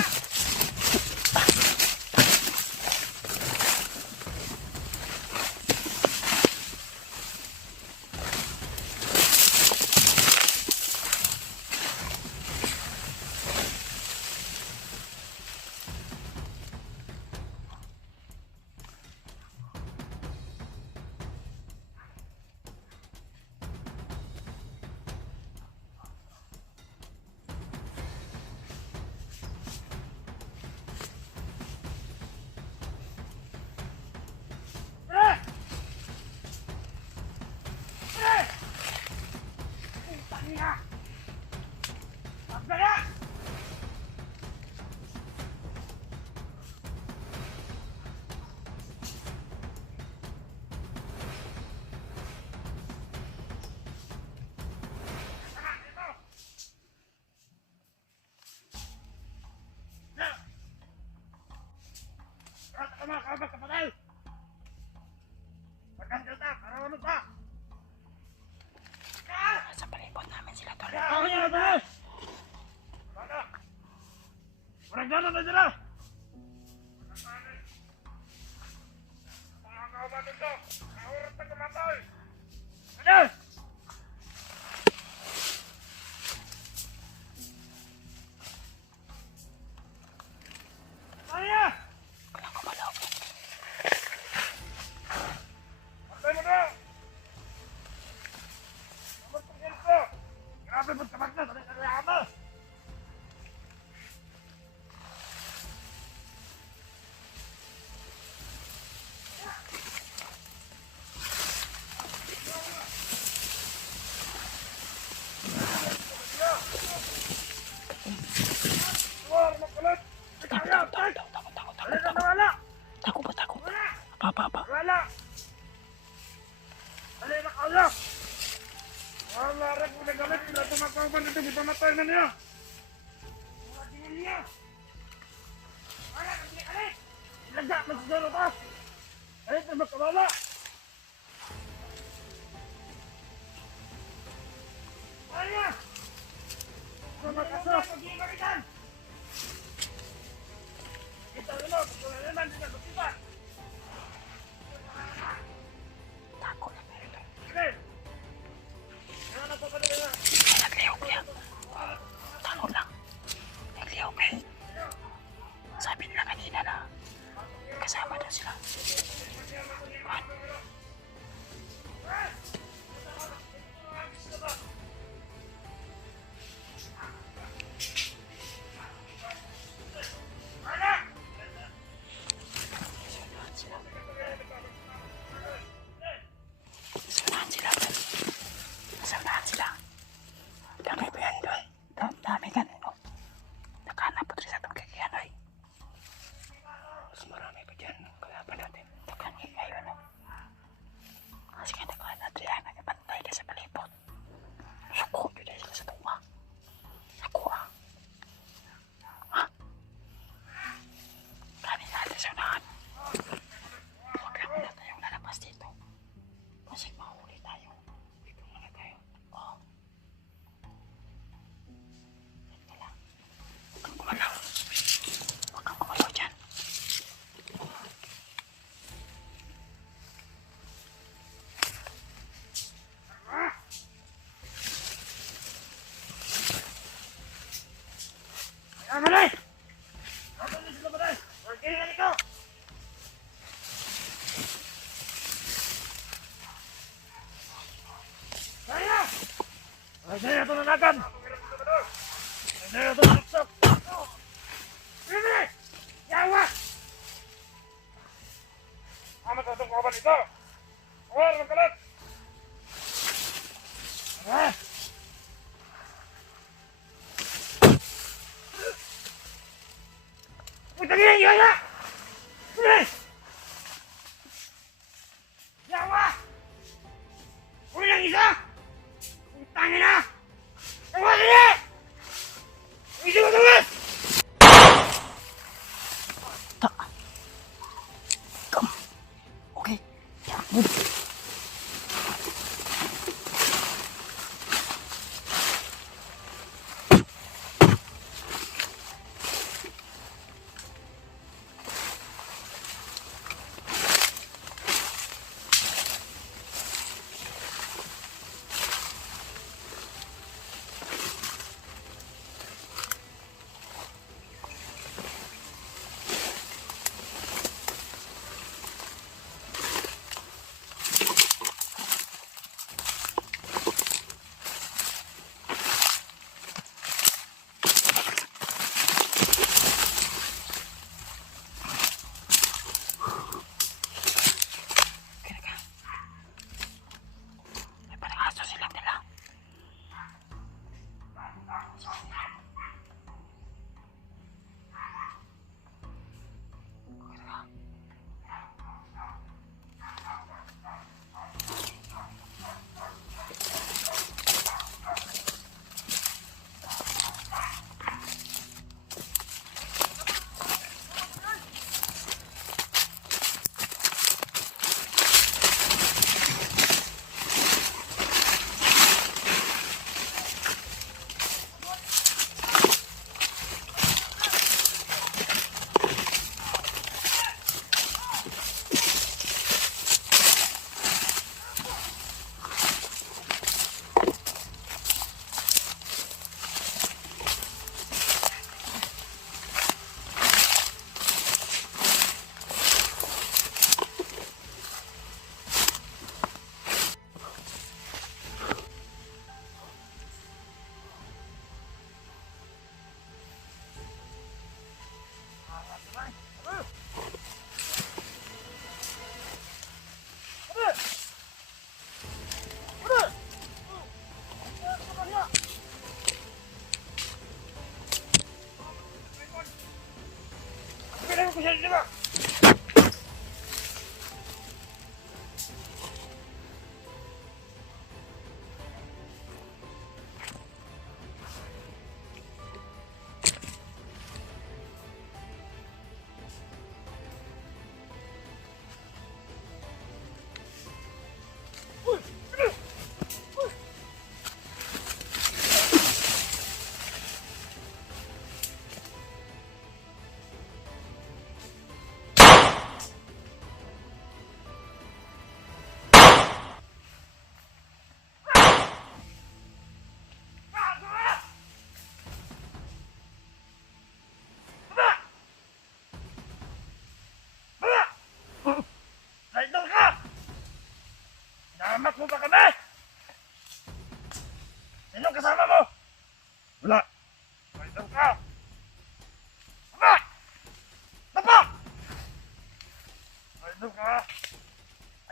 Sa palibot namin sila, tol. Orang gana na sila! Mga kauban dito! Naurot na kumatay! Ano? Kaya! Walang kumalaw. Patay mo na! Naman pang ko! Grabe mo tamak na! Sanay ka na! Luar, magkulit! Takot. Dali ka nawala! Takot. Apa. Wala! Dali na kaya! Wala rin kung nagalit sila tumakauban dito, ipamatay na niya! Wala tingin niya! Wala, kalit! Ilaga, magsiguro pa! Kalit na magkawala! Kaya! Sumakasok! Ito, pagkawala na magkita! Takot na meron. Kalit! Ano na pa ba na? Nagliog yan. Takot lang. Nagliog. sila. Nasa unahan sila, Brad. Nasa unahan sila. Dami pa yan, Doy. Dami ka. Nakahanap po sa itong kakiyan, Doy. Mas marami pa dyan. Kalaban natin. Takan niya ngayon, no? Kasi kaya nakahan na Adriana. Ibantay ka sa palipot. Suko, yun dahil sila sa tunga. Ako, ah. Ha? Kami natin sa unahan. Huwag lang muna tayong lalabas dito. Kasi mahuli tayo. Dito muna tayo. Oo. Ito lang. Huwag kang kumalaw. Huwag kang kumalaw dyan. Ayan, Maday! Ano na sila, Maday? Magkiri ka nito! Saya! Ay, saya ito nanagan! Ay, saya ito nanaksak! Sini! Yawa! Amat ang kawan ito! Kawar, magkalat! Ah! Puta niya, Yawa! Sini! Yawa! Huli ng isa! Putangin na! Yawa, sini! Hindi mo tumas! Come. Okay. Yeah, move. May panangaso silang nila. Kailangan ko siya, di ba?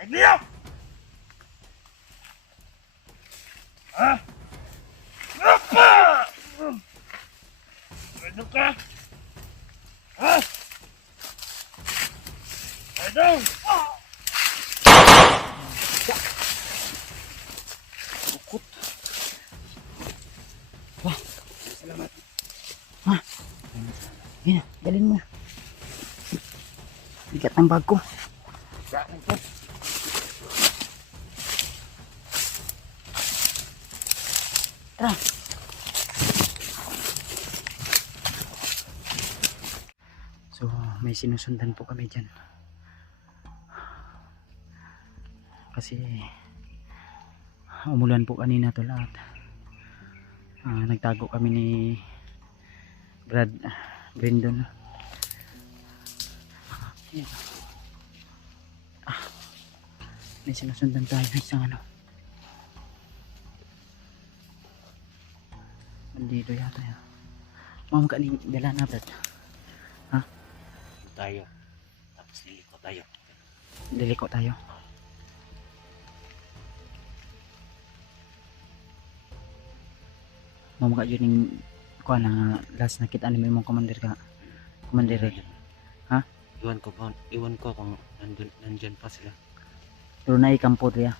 niya! Ha? Apa! Ano ka? Ha? Ano? Bukot. Salamat. Yan, dalhin mo. Bigat ng bag ko. Saan po? Tara. So, may sinusundan po kami dyan. Kasi umulan po kanina to lahat. Nagtago kami ni Brandon. Ayan. May sinusundan tayo ng isang ano. Bandito yata yan. Ma'am, kaning dala na Brad. Tayo. Tapos liliko tayo. Liliko tayo. Ma'am, ka yun yung kuha na last nakita ni mo yung commander ka. Commander eh. Ha? Iwan ko kung nandyan pa sila. Pero na ikampo riya.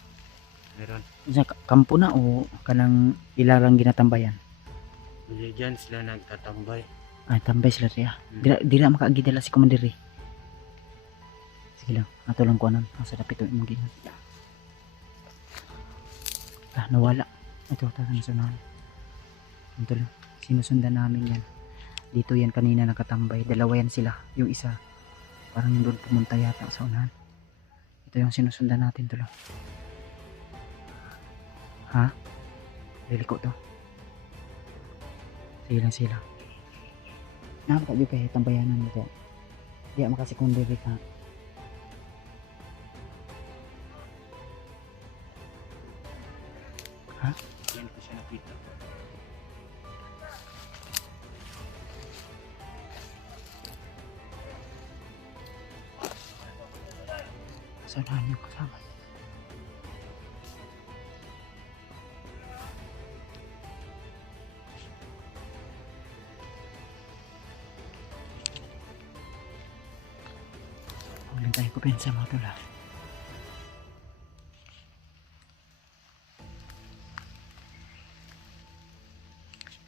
Meron. Sa kampo na o kanang ilarang ginatambayan. Diyan sila nagtatambay. Ay, tambay sila riya. Dira makaagidala si commander eh. Sige lang, ato lang kuanan. Asa dapit ito imong gingan. Nawala. Ito, tayo na sunahan. Ito lang, sinusundan namin yan. Dito yan kanina nakatambay. Dalawa yan sila. Yung isa, parang doon pumunta yata sa unahan. Ito yung sinusundan natin. Ito lang. Ha? Liliko to. Sige lang sila. Nampak juga ya tambayanan gitu. Dia makasih kundiri ka. Ha? Yan ko siya nakita. Saan yung kasama? Huling tayo ko pensa mga tula.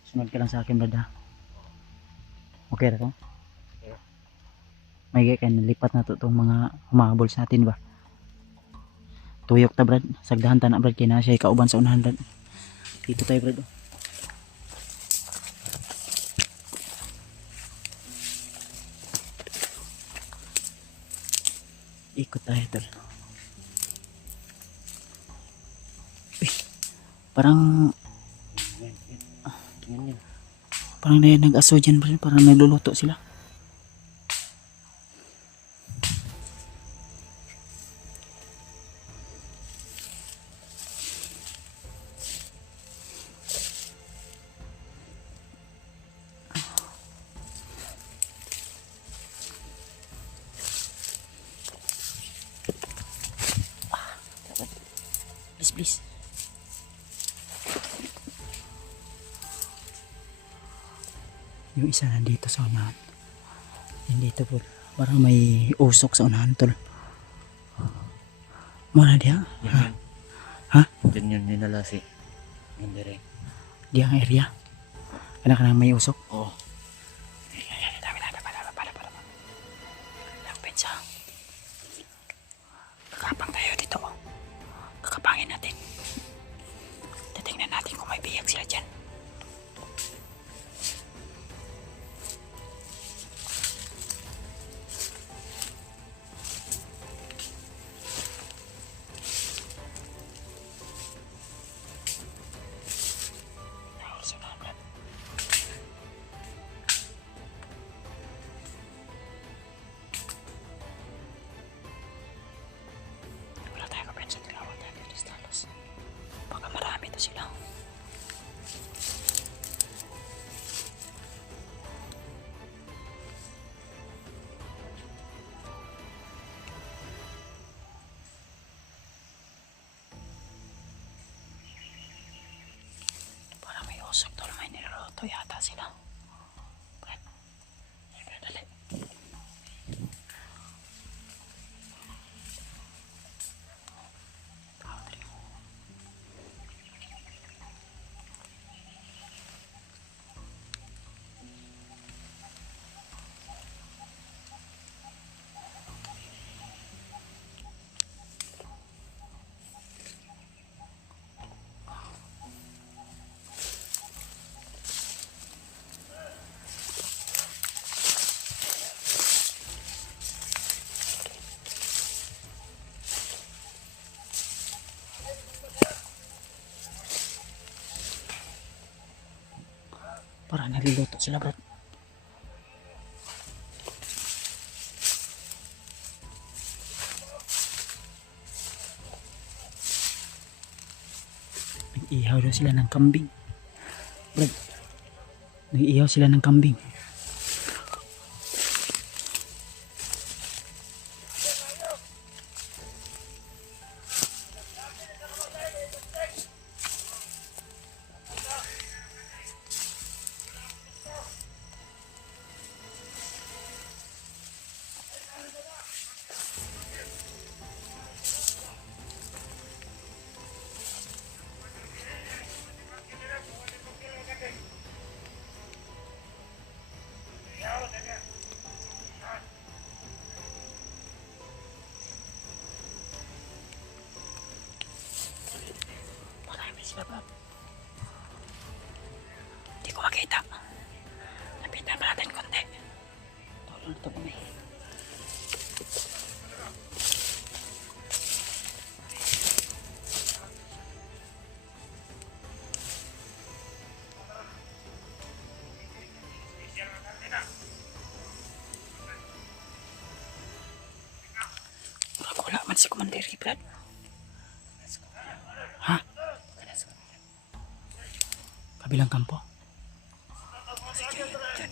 Sunod ka lang sa akin, brad, ha? Okay na to? Okay. May kaya nalipat na to itong mga humahabol sa atin ba? Tuyok ta, brad. Sagdahan ta na, brad. Kaya na siya ikauban sa unahan, brad. Dito tayo, brad. Ikot tayo, tol. Parang Yan. parang nag-aso dyan, brad. Parang nagluluto sila. Please. Yung isa nandito sa unahan. Nandito po. Parang may usok sa unahan, tol. Muna diya? Yan. Ha? Diyan yun ninala si Mandere. Diya ang area. Anak ka may usok? Oo. Pensa. Kakapang tayo dito. Kakapangin natin. Titingnan natin kung may biyag sila dyan. Tusok tol, may niluto yata sila. Brad, dali. Para naluluto sila, Brad. Nag-ihaw daw sila ng kambing. Brad, nag-ihaw sila ng kambing. Marami sila, Brad. Hindi ko makita. Lapitan pa natin konti. Tolo na ito kami. Wala man si Commander, Brad. Ha? Kabilang kampo. Sige, dyan.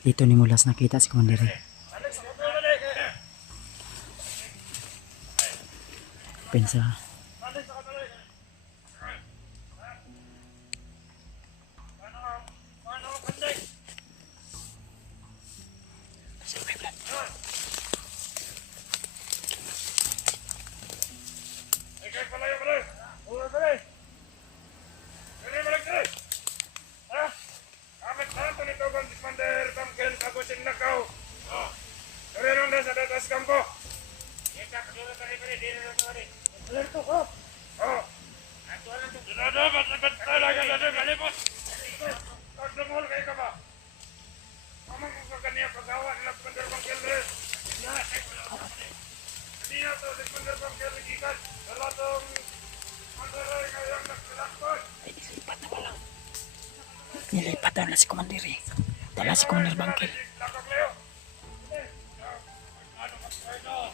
Dito ni Mulas nakita si Commander. Pensa. Sige, Brad. Ikay palayo pala. Ulo pala. Dali balik dali. Ha? Amit na ito nito kang Commander Bangkel kagusin na kau. Dali nung nasa datas kampo. Ika, dito tali pala. Dito na tali. Alerto ko. Dinadapat talaga na doon. Malipot. Pagdumul kayo ka ba? Kamang kung kakaniya pagawa nila Commander Bangkel rin. Hindi na ito si Commander Bangkel ikan. Wala itong mandaray kayang nagsilakpan. Ay, nilipat na pala. Nilipat na si Commander eh. Dala si Commander Bangkel. Lakak layo. Ano mag-try ka?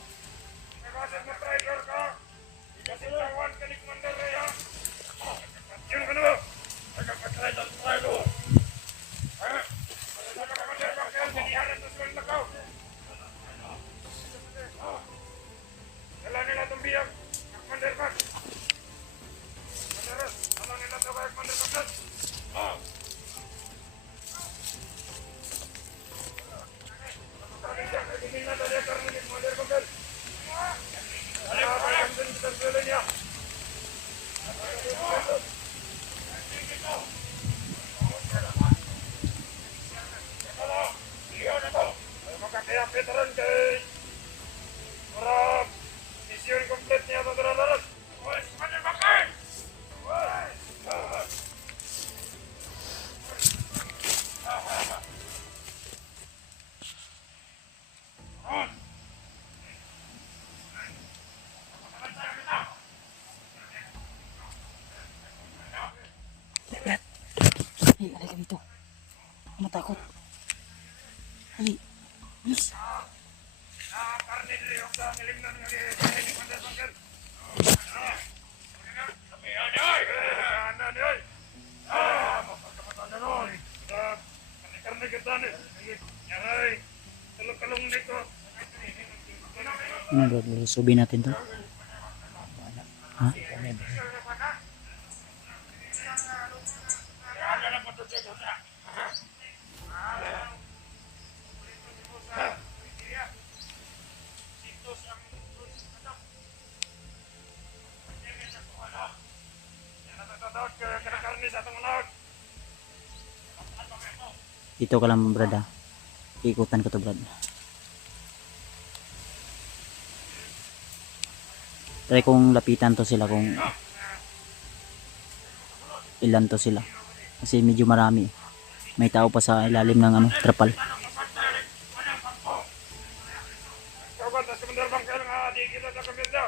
May basag na traitor ka. Ikasintawan ka ni Commander Ray ha. Yung ano? Nagkakatry ng traitor. Ha? Ano ka Commander Bangkel? Dinihanan sa suwan na ka. Dala nila itong biyag. Commander Bangkel. Commander, dala nila ito kay Commander Bangkel. Veteran kay para mission complete niya ito dararas. Wes, Commander Bangkel! Wes! Brad. Hey, alay ka dito. Matakot. Ali. Please. Karne dili yung sa ngilimnan nga ni Commander Bangkel. Karne kita ni. Yaray. Tulong-tulong nito. Ano, Brad? Lusubi natin to. Ha? Dito ka lang brad ha. Ikutan ko to brad. Try kong lapitan to sila kung ilan to sila. Kasi medyo marami. May tao pa sa ilalim ng ano, trapal. Kawan sa Commander Bangkel nga di kita sa kumpirsa.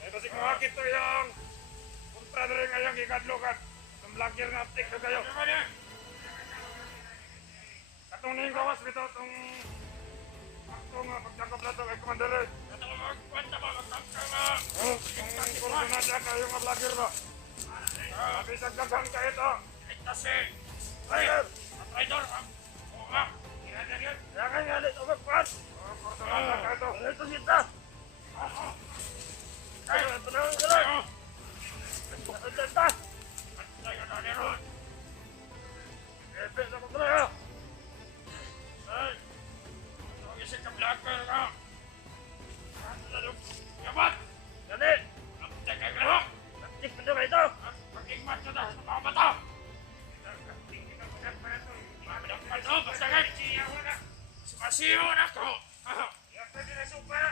Eh basi kumakit to yung punta na rin ngayong ikadlukan. Itong vlogger nga uptik na kayo. Katong ning gawas bito itong akto nga pagjakap na to kay Commander eh. Oh, yung kurso na dyan kayo nga vlogger ba? Bisag daghang ka ito. Kasi, ay, traidor, oo nga. Kaya nga nga, ito ba, Kwan? Kurso na dyan ka ito. Ito kita. Ay, ito na, ito na. Ito kita. Ay, ito na ron. Epe, sa mga na. Ay, huwag isip ka vlogger ka. Yabat! Dali! Aptek ka ka! Aptek mo na ito! Pag-ingmat ka na sa mga mata! Basta nga! Sumasiyo na ko! Yan pwede na supa!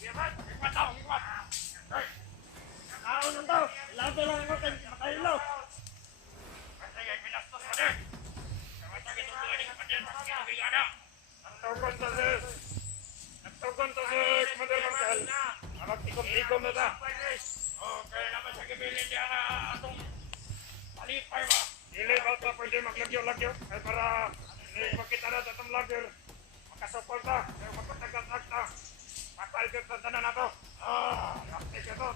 Yabat! Ingmat ako! Ingmat! Nakao nang to! Lato lang ako kay makahilo! Basta nga! Pinastos mo din! Basta nga! Ito ni Kapatid! Pagkakagana! Ang tawag to sis! Nagtugon to si Commander Bangkel. Magtikom-tikom na ta. Okay naman sa gibilin niya na atong palipay ba? Dili ba ito pwede maglagyo-lagyo? Ay para makita na ito itong lagyo. Makasupol ta. Magpatagat-ag ta. Magpalgag ta tanan na ito. Laktik ito.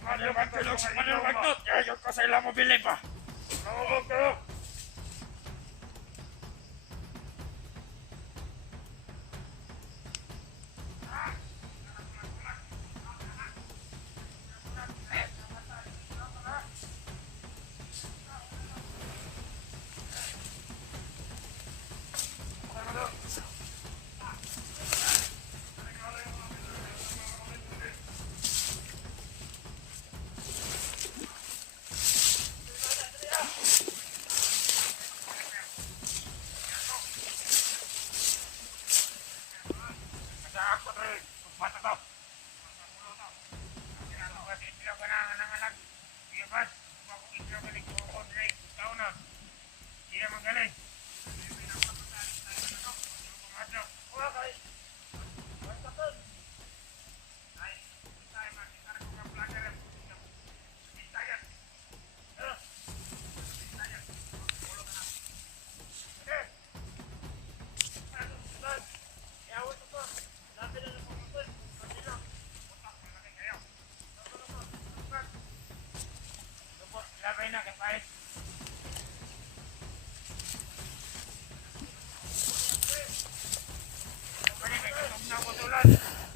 Commander Bangkel Commander Bangkel ayaw ko sa ilang mobili pa. Namabog kayo.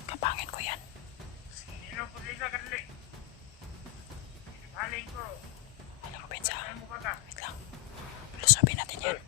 Kapangin ko yan. Alam ko, Benza. Wait lang. Lusubin natin yan.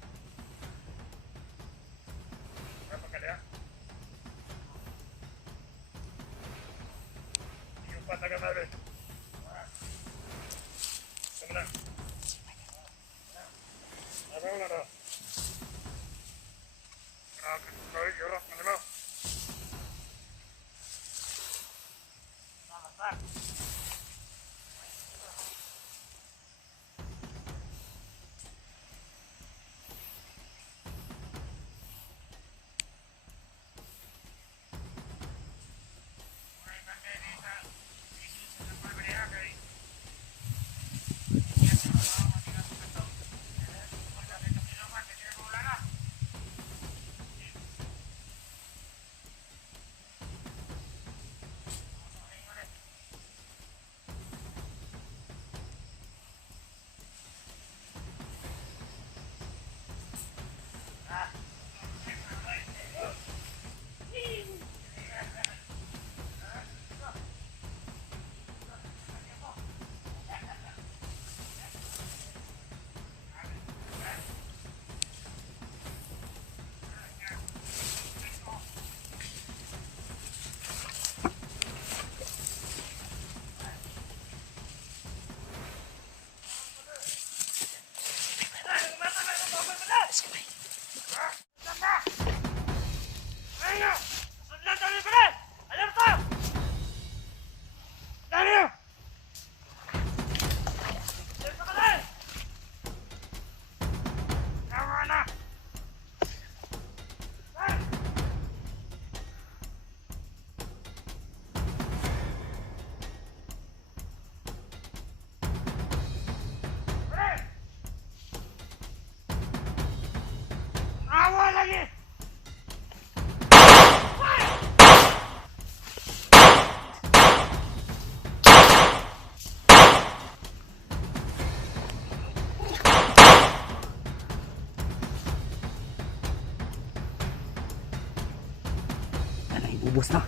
ubos na.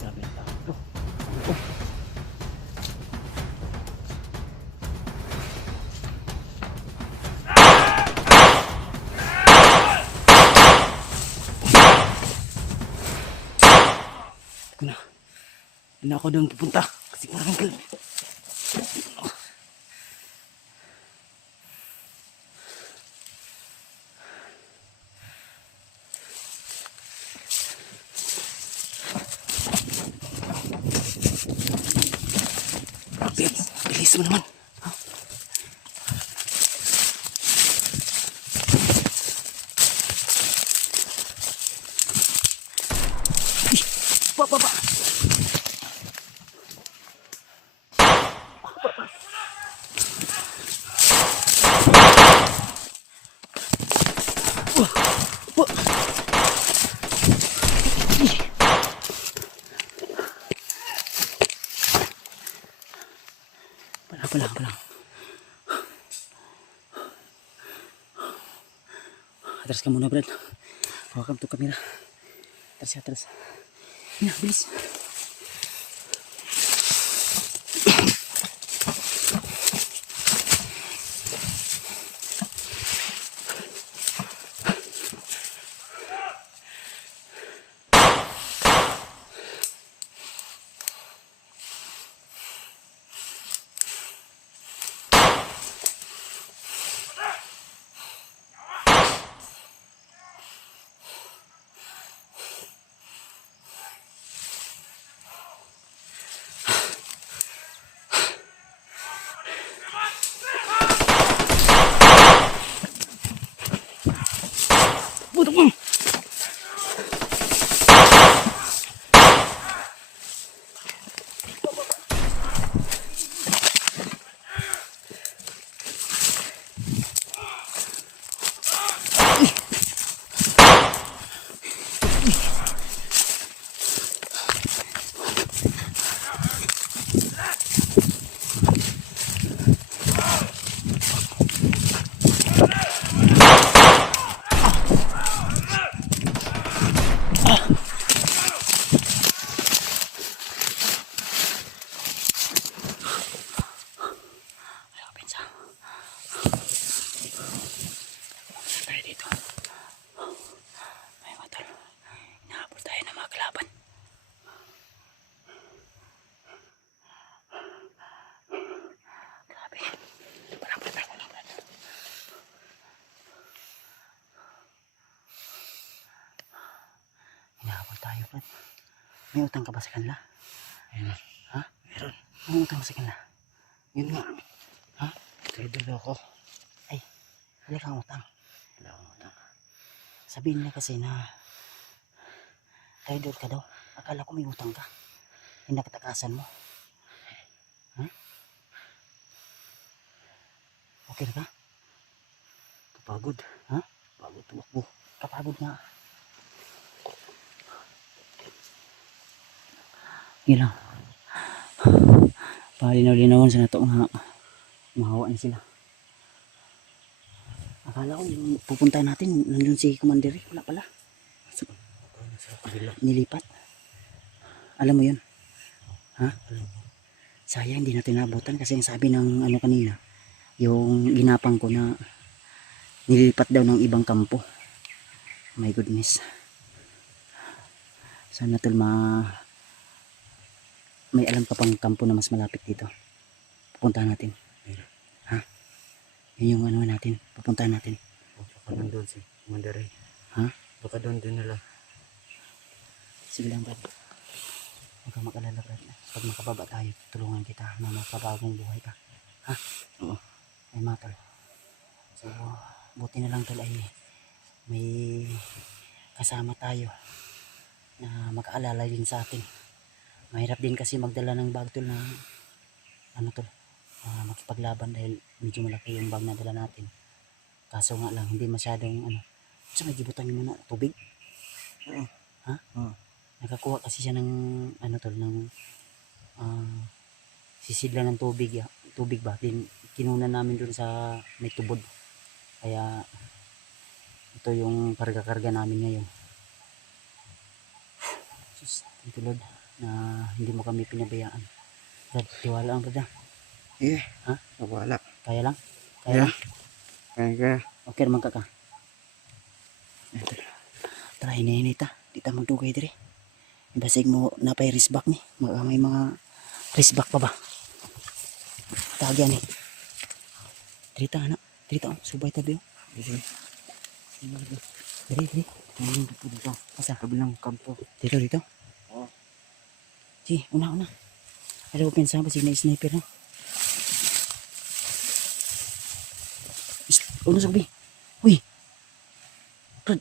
Grabe ang tao. Oh. Hindi na ako doon pupunta kasi maraming kalmi. Bilis mo naman. Ha? Ih, pa. Pala. Atras ka muna, Brad. Hawakan to kamera. Atras. Yan, bilis. Putok mo! Tayo, Brad. May utang ka ba sa kanila? Ayun. Ha? Meron. May utang ba sa kanila? Yun nga. Ha? Trader ako. Ay, wala kang utang. Wala akong utang. Sabihin nila kasi na trader ka daw. Akala ko may utang ka. Hinakatakasan mo. Ha? Okay na ka? Kapagod. Ha? Pagod tumakbo. Kapagod nga. Yun lang. Palinaw-linawan sa nato nga mahawa na sila. Akala ko yung pupunta natin nandun si Commander. Wala pala. Sa kabila. Nilipat. Alam mo yun? Ha? Alam mo. Sayang hindi natin nabutan kasi ang sabi ng ano kanina, yung ginapang ko na nililipat daw ng ibang kampo. My goodness. Sana tol may alam ka pang kampo na mas malapit dito. Pupuntahan natin. Ha? Yun yung ano natin. Pupuntahan natin. Baka nandun si Commander. Ha? Baka doon din nila. Sige lang, Brad. Huwag kang mag-alala, Brad. Pag makababa tayo, tulungan kita na magpabagong buhay ka. Ha? Oo. Ay mga tol. So, buti na lang tol ay may kasama tayo na mag-aalala din sa atin. Mahirap din kasi magdala ng bag tol na ano tol, makipaglaban dahil medyo malaki yung bag na dala natin. Kaso nga lang, hindi masyadong ano. So, may gibutan mo na tubig. Oo. Ha? Oo. Nakakuha kasi siya ng ano tol, ng sisidla ng tubig, tubig ba? Din kinunan namin dun sa may tubod. Kaya ito ito yung karga-karga namin ngayon. Sus, thank you Lord na hindi mo kami pinabayaan. Brad, tiwala ang brad. Eh, Ha? wala. Kaya lang? Kaya Yeah. lang? Kaya. Okay naman ka. Tara, hinihinita. Di ta magdugay dire. Basig mo napay risbak ni. May mga risbak pa ba? Tagyan ni. Drita anak. Drita oh. Subay tabi oh. Diri. Dito. Asa? Kabilang kampo. Dito. Oo. Si, una. Ano ko pinsa ba? Sige na sniper no? Uno sa gabi. Uy. Brad.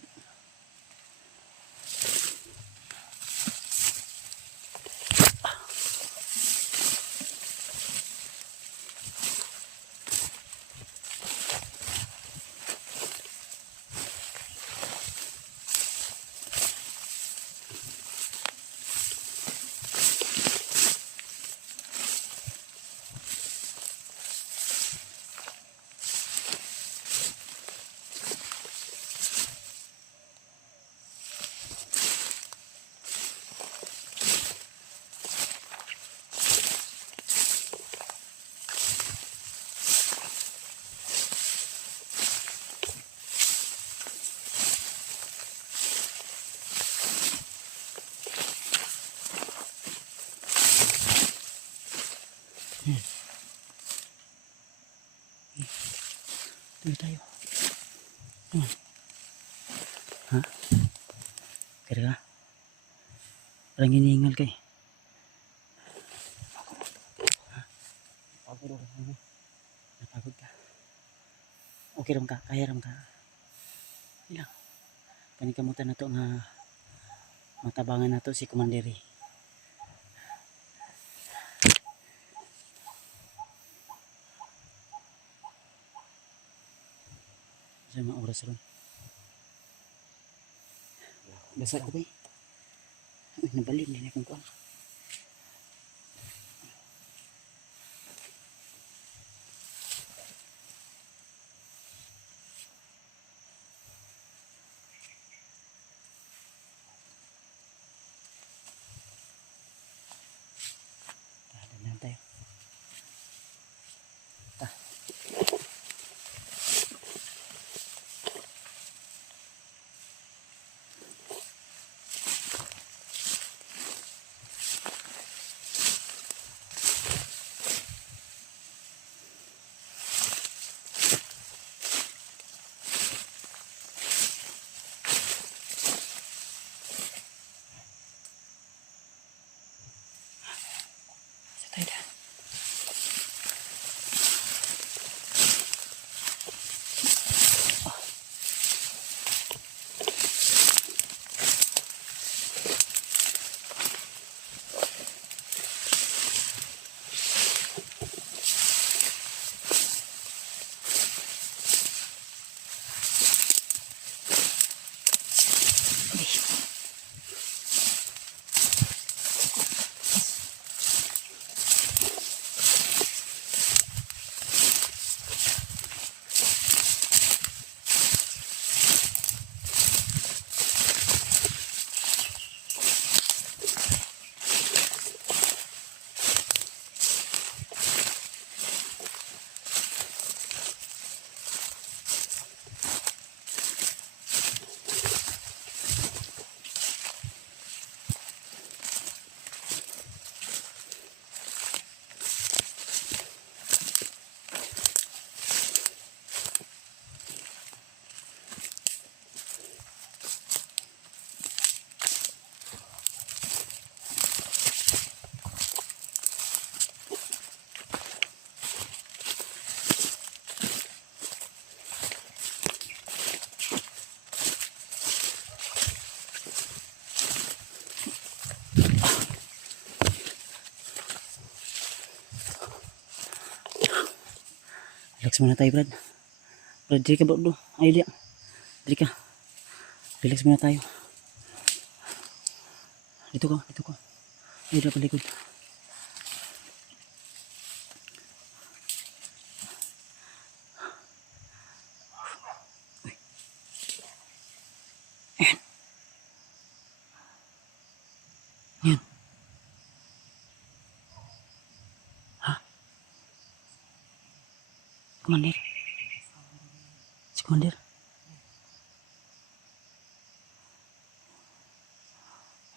Tuloy tayo. Ha? Kira ka? Parang hinihingal ka eh. Ha? Napagod ka. Okay ram ka? Kaya ram ka? Ilang? Panikamutan na to nga matabangan na to si Commander eh. Sa mga oras ron. Basa ko ba eh? Ay, nabalin din akong kuwan. Dahan tayo. Ta. Sa tayo dah. Relax muna tayo, Brad. Brad, diri ka, bro. Ayaw diya. Diri ka. Relax muna tayo. Dito ka. Ayaw diya palikod. Commander. Si Commander.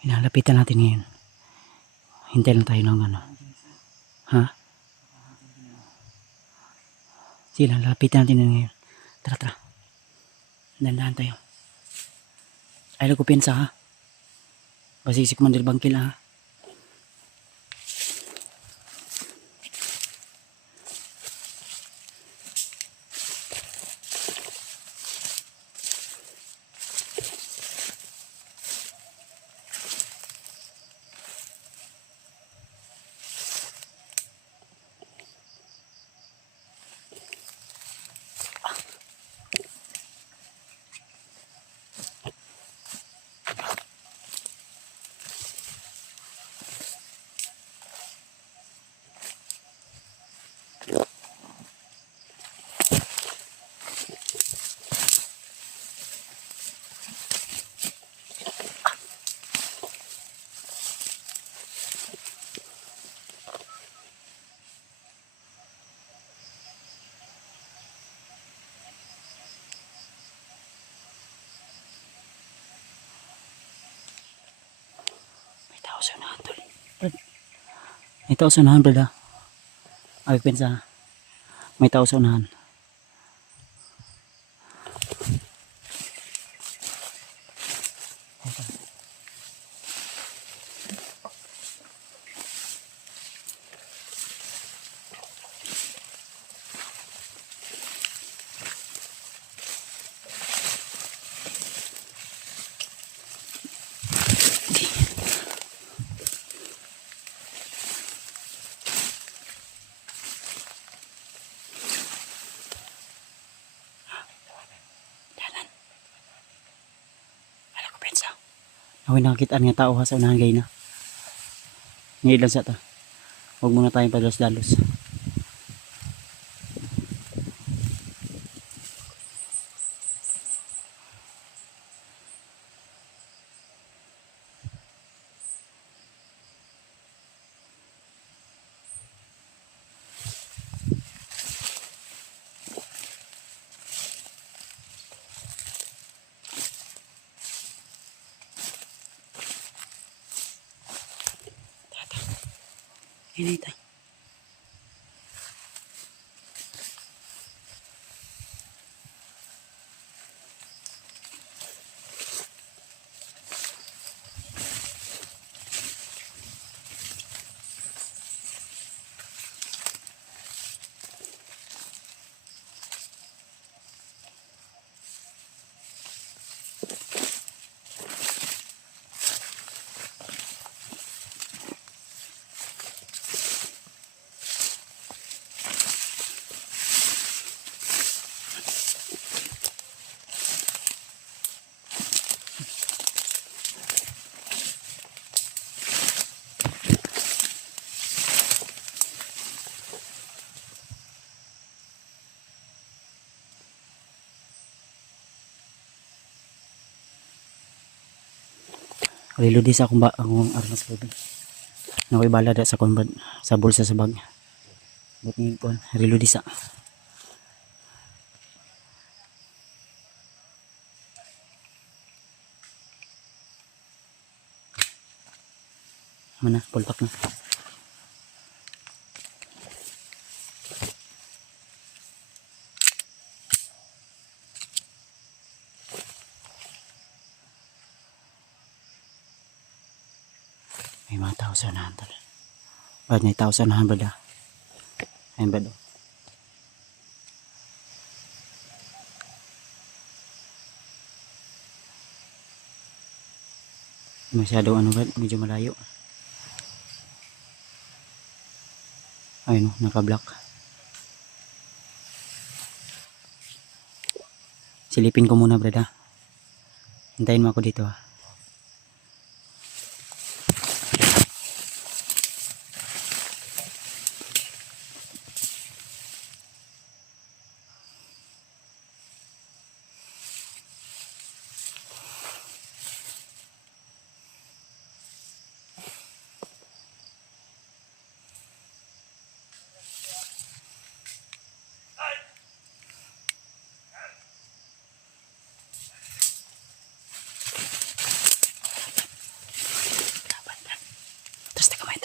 Hinalapitan natin ngayon. Hintay lang tayo ng ano. Ha? Sige lang, lapitan natin ngayon. Tara, tara. Dandahan tayo. Ay, ko pinsa ha. Basi si Commander Bangkil ha. May tao sa unahan, tol. May tao sa unahan, brad ha. Ay, pinsa. May tao sa unahan. Ako'y nakakitaan nga tao ha sa unahan gay na. Ngayon lang sa ta. Huwag muna tayong padalos-dalos. Inita. Kaliludi sa akong armas ko. Nakoy bala da sa konbad sa bulsa sa bag. But ni kon riludi sa. Mana pulpak na. May mga tao sa unahan tol. Ba't may tao sa unahan brad ha? Ayun brad. Masyado ano brad, medyo malayo. Ayun naka-block. Silipin ko muna brad ha. Hintayin mo ako dito ha. Terus teka may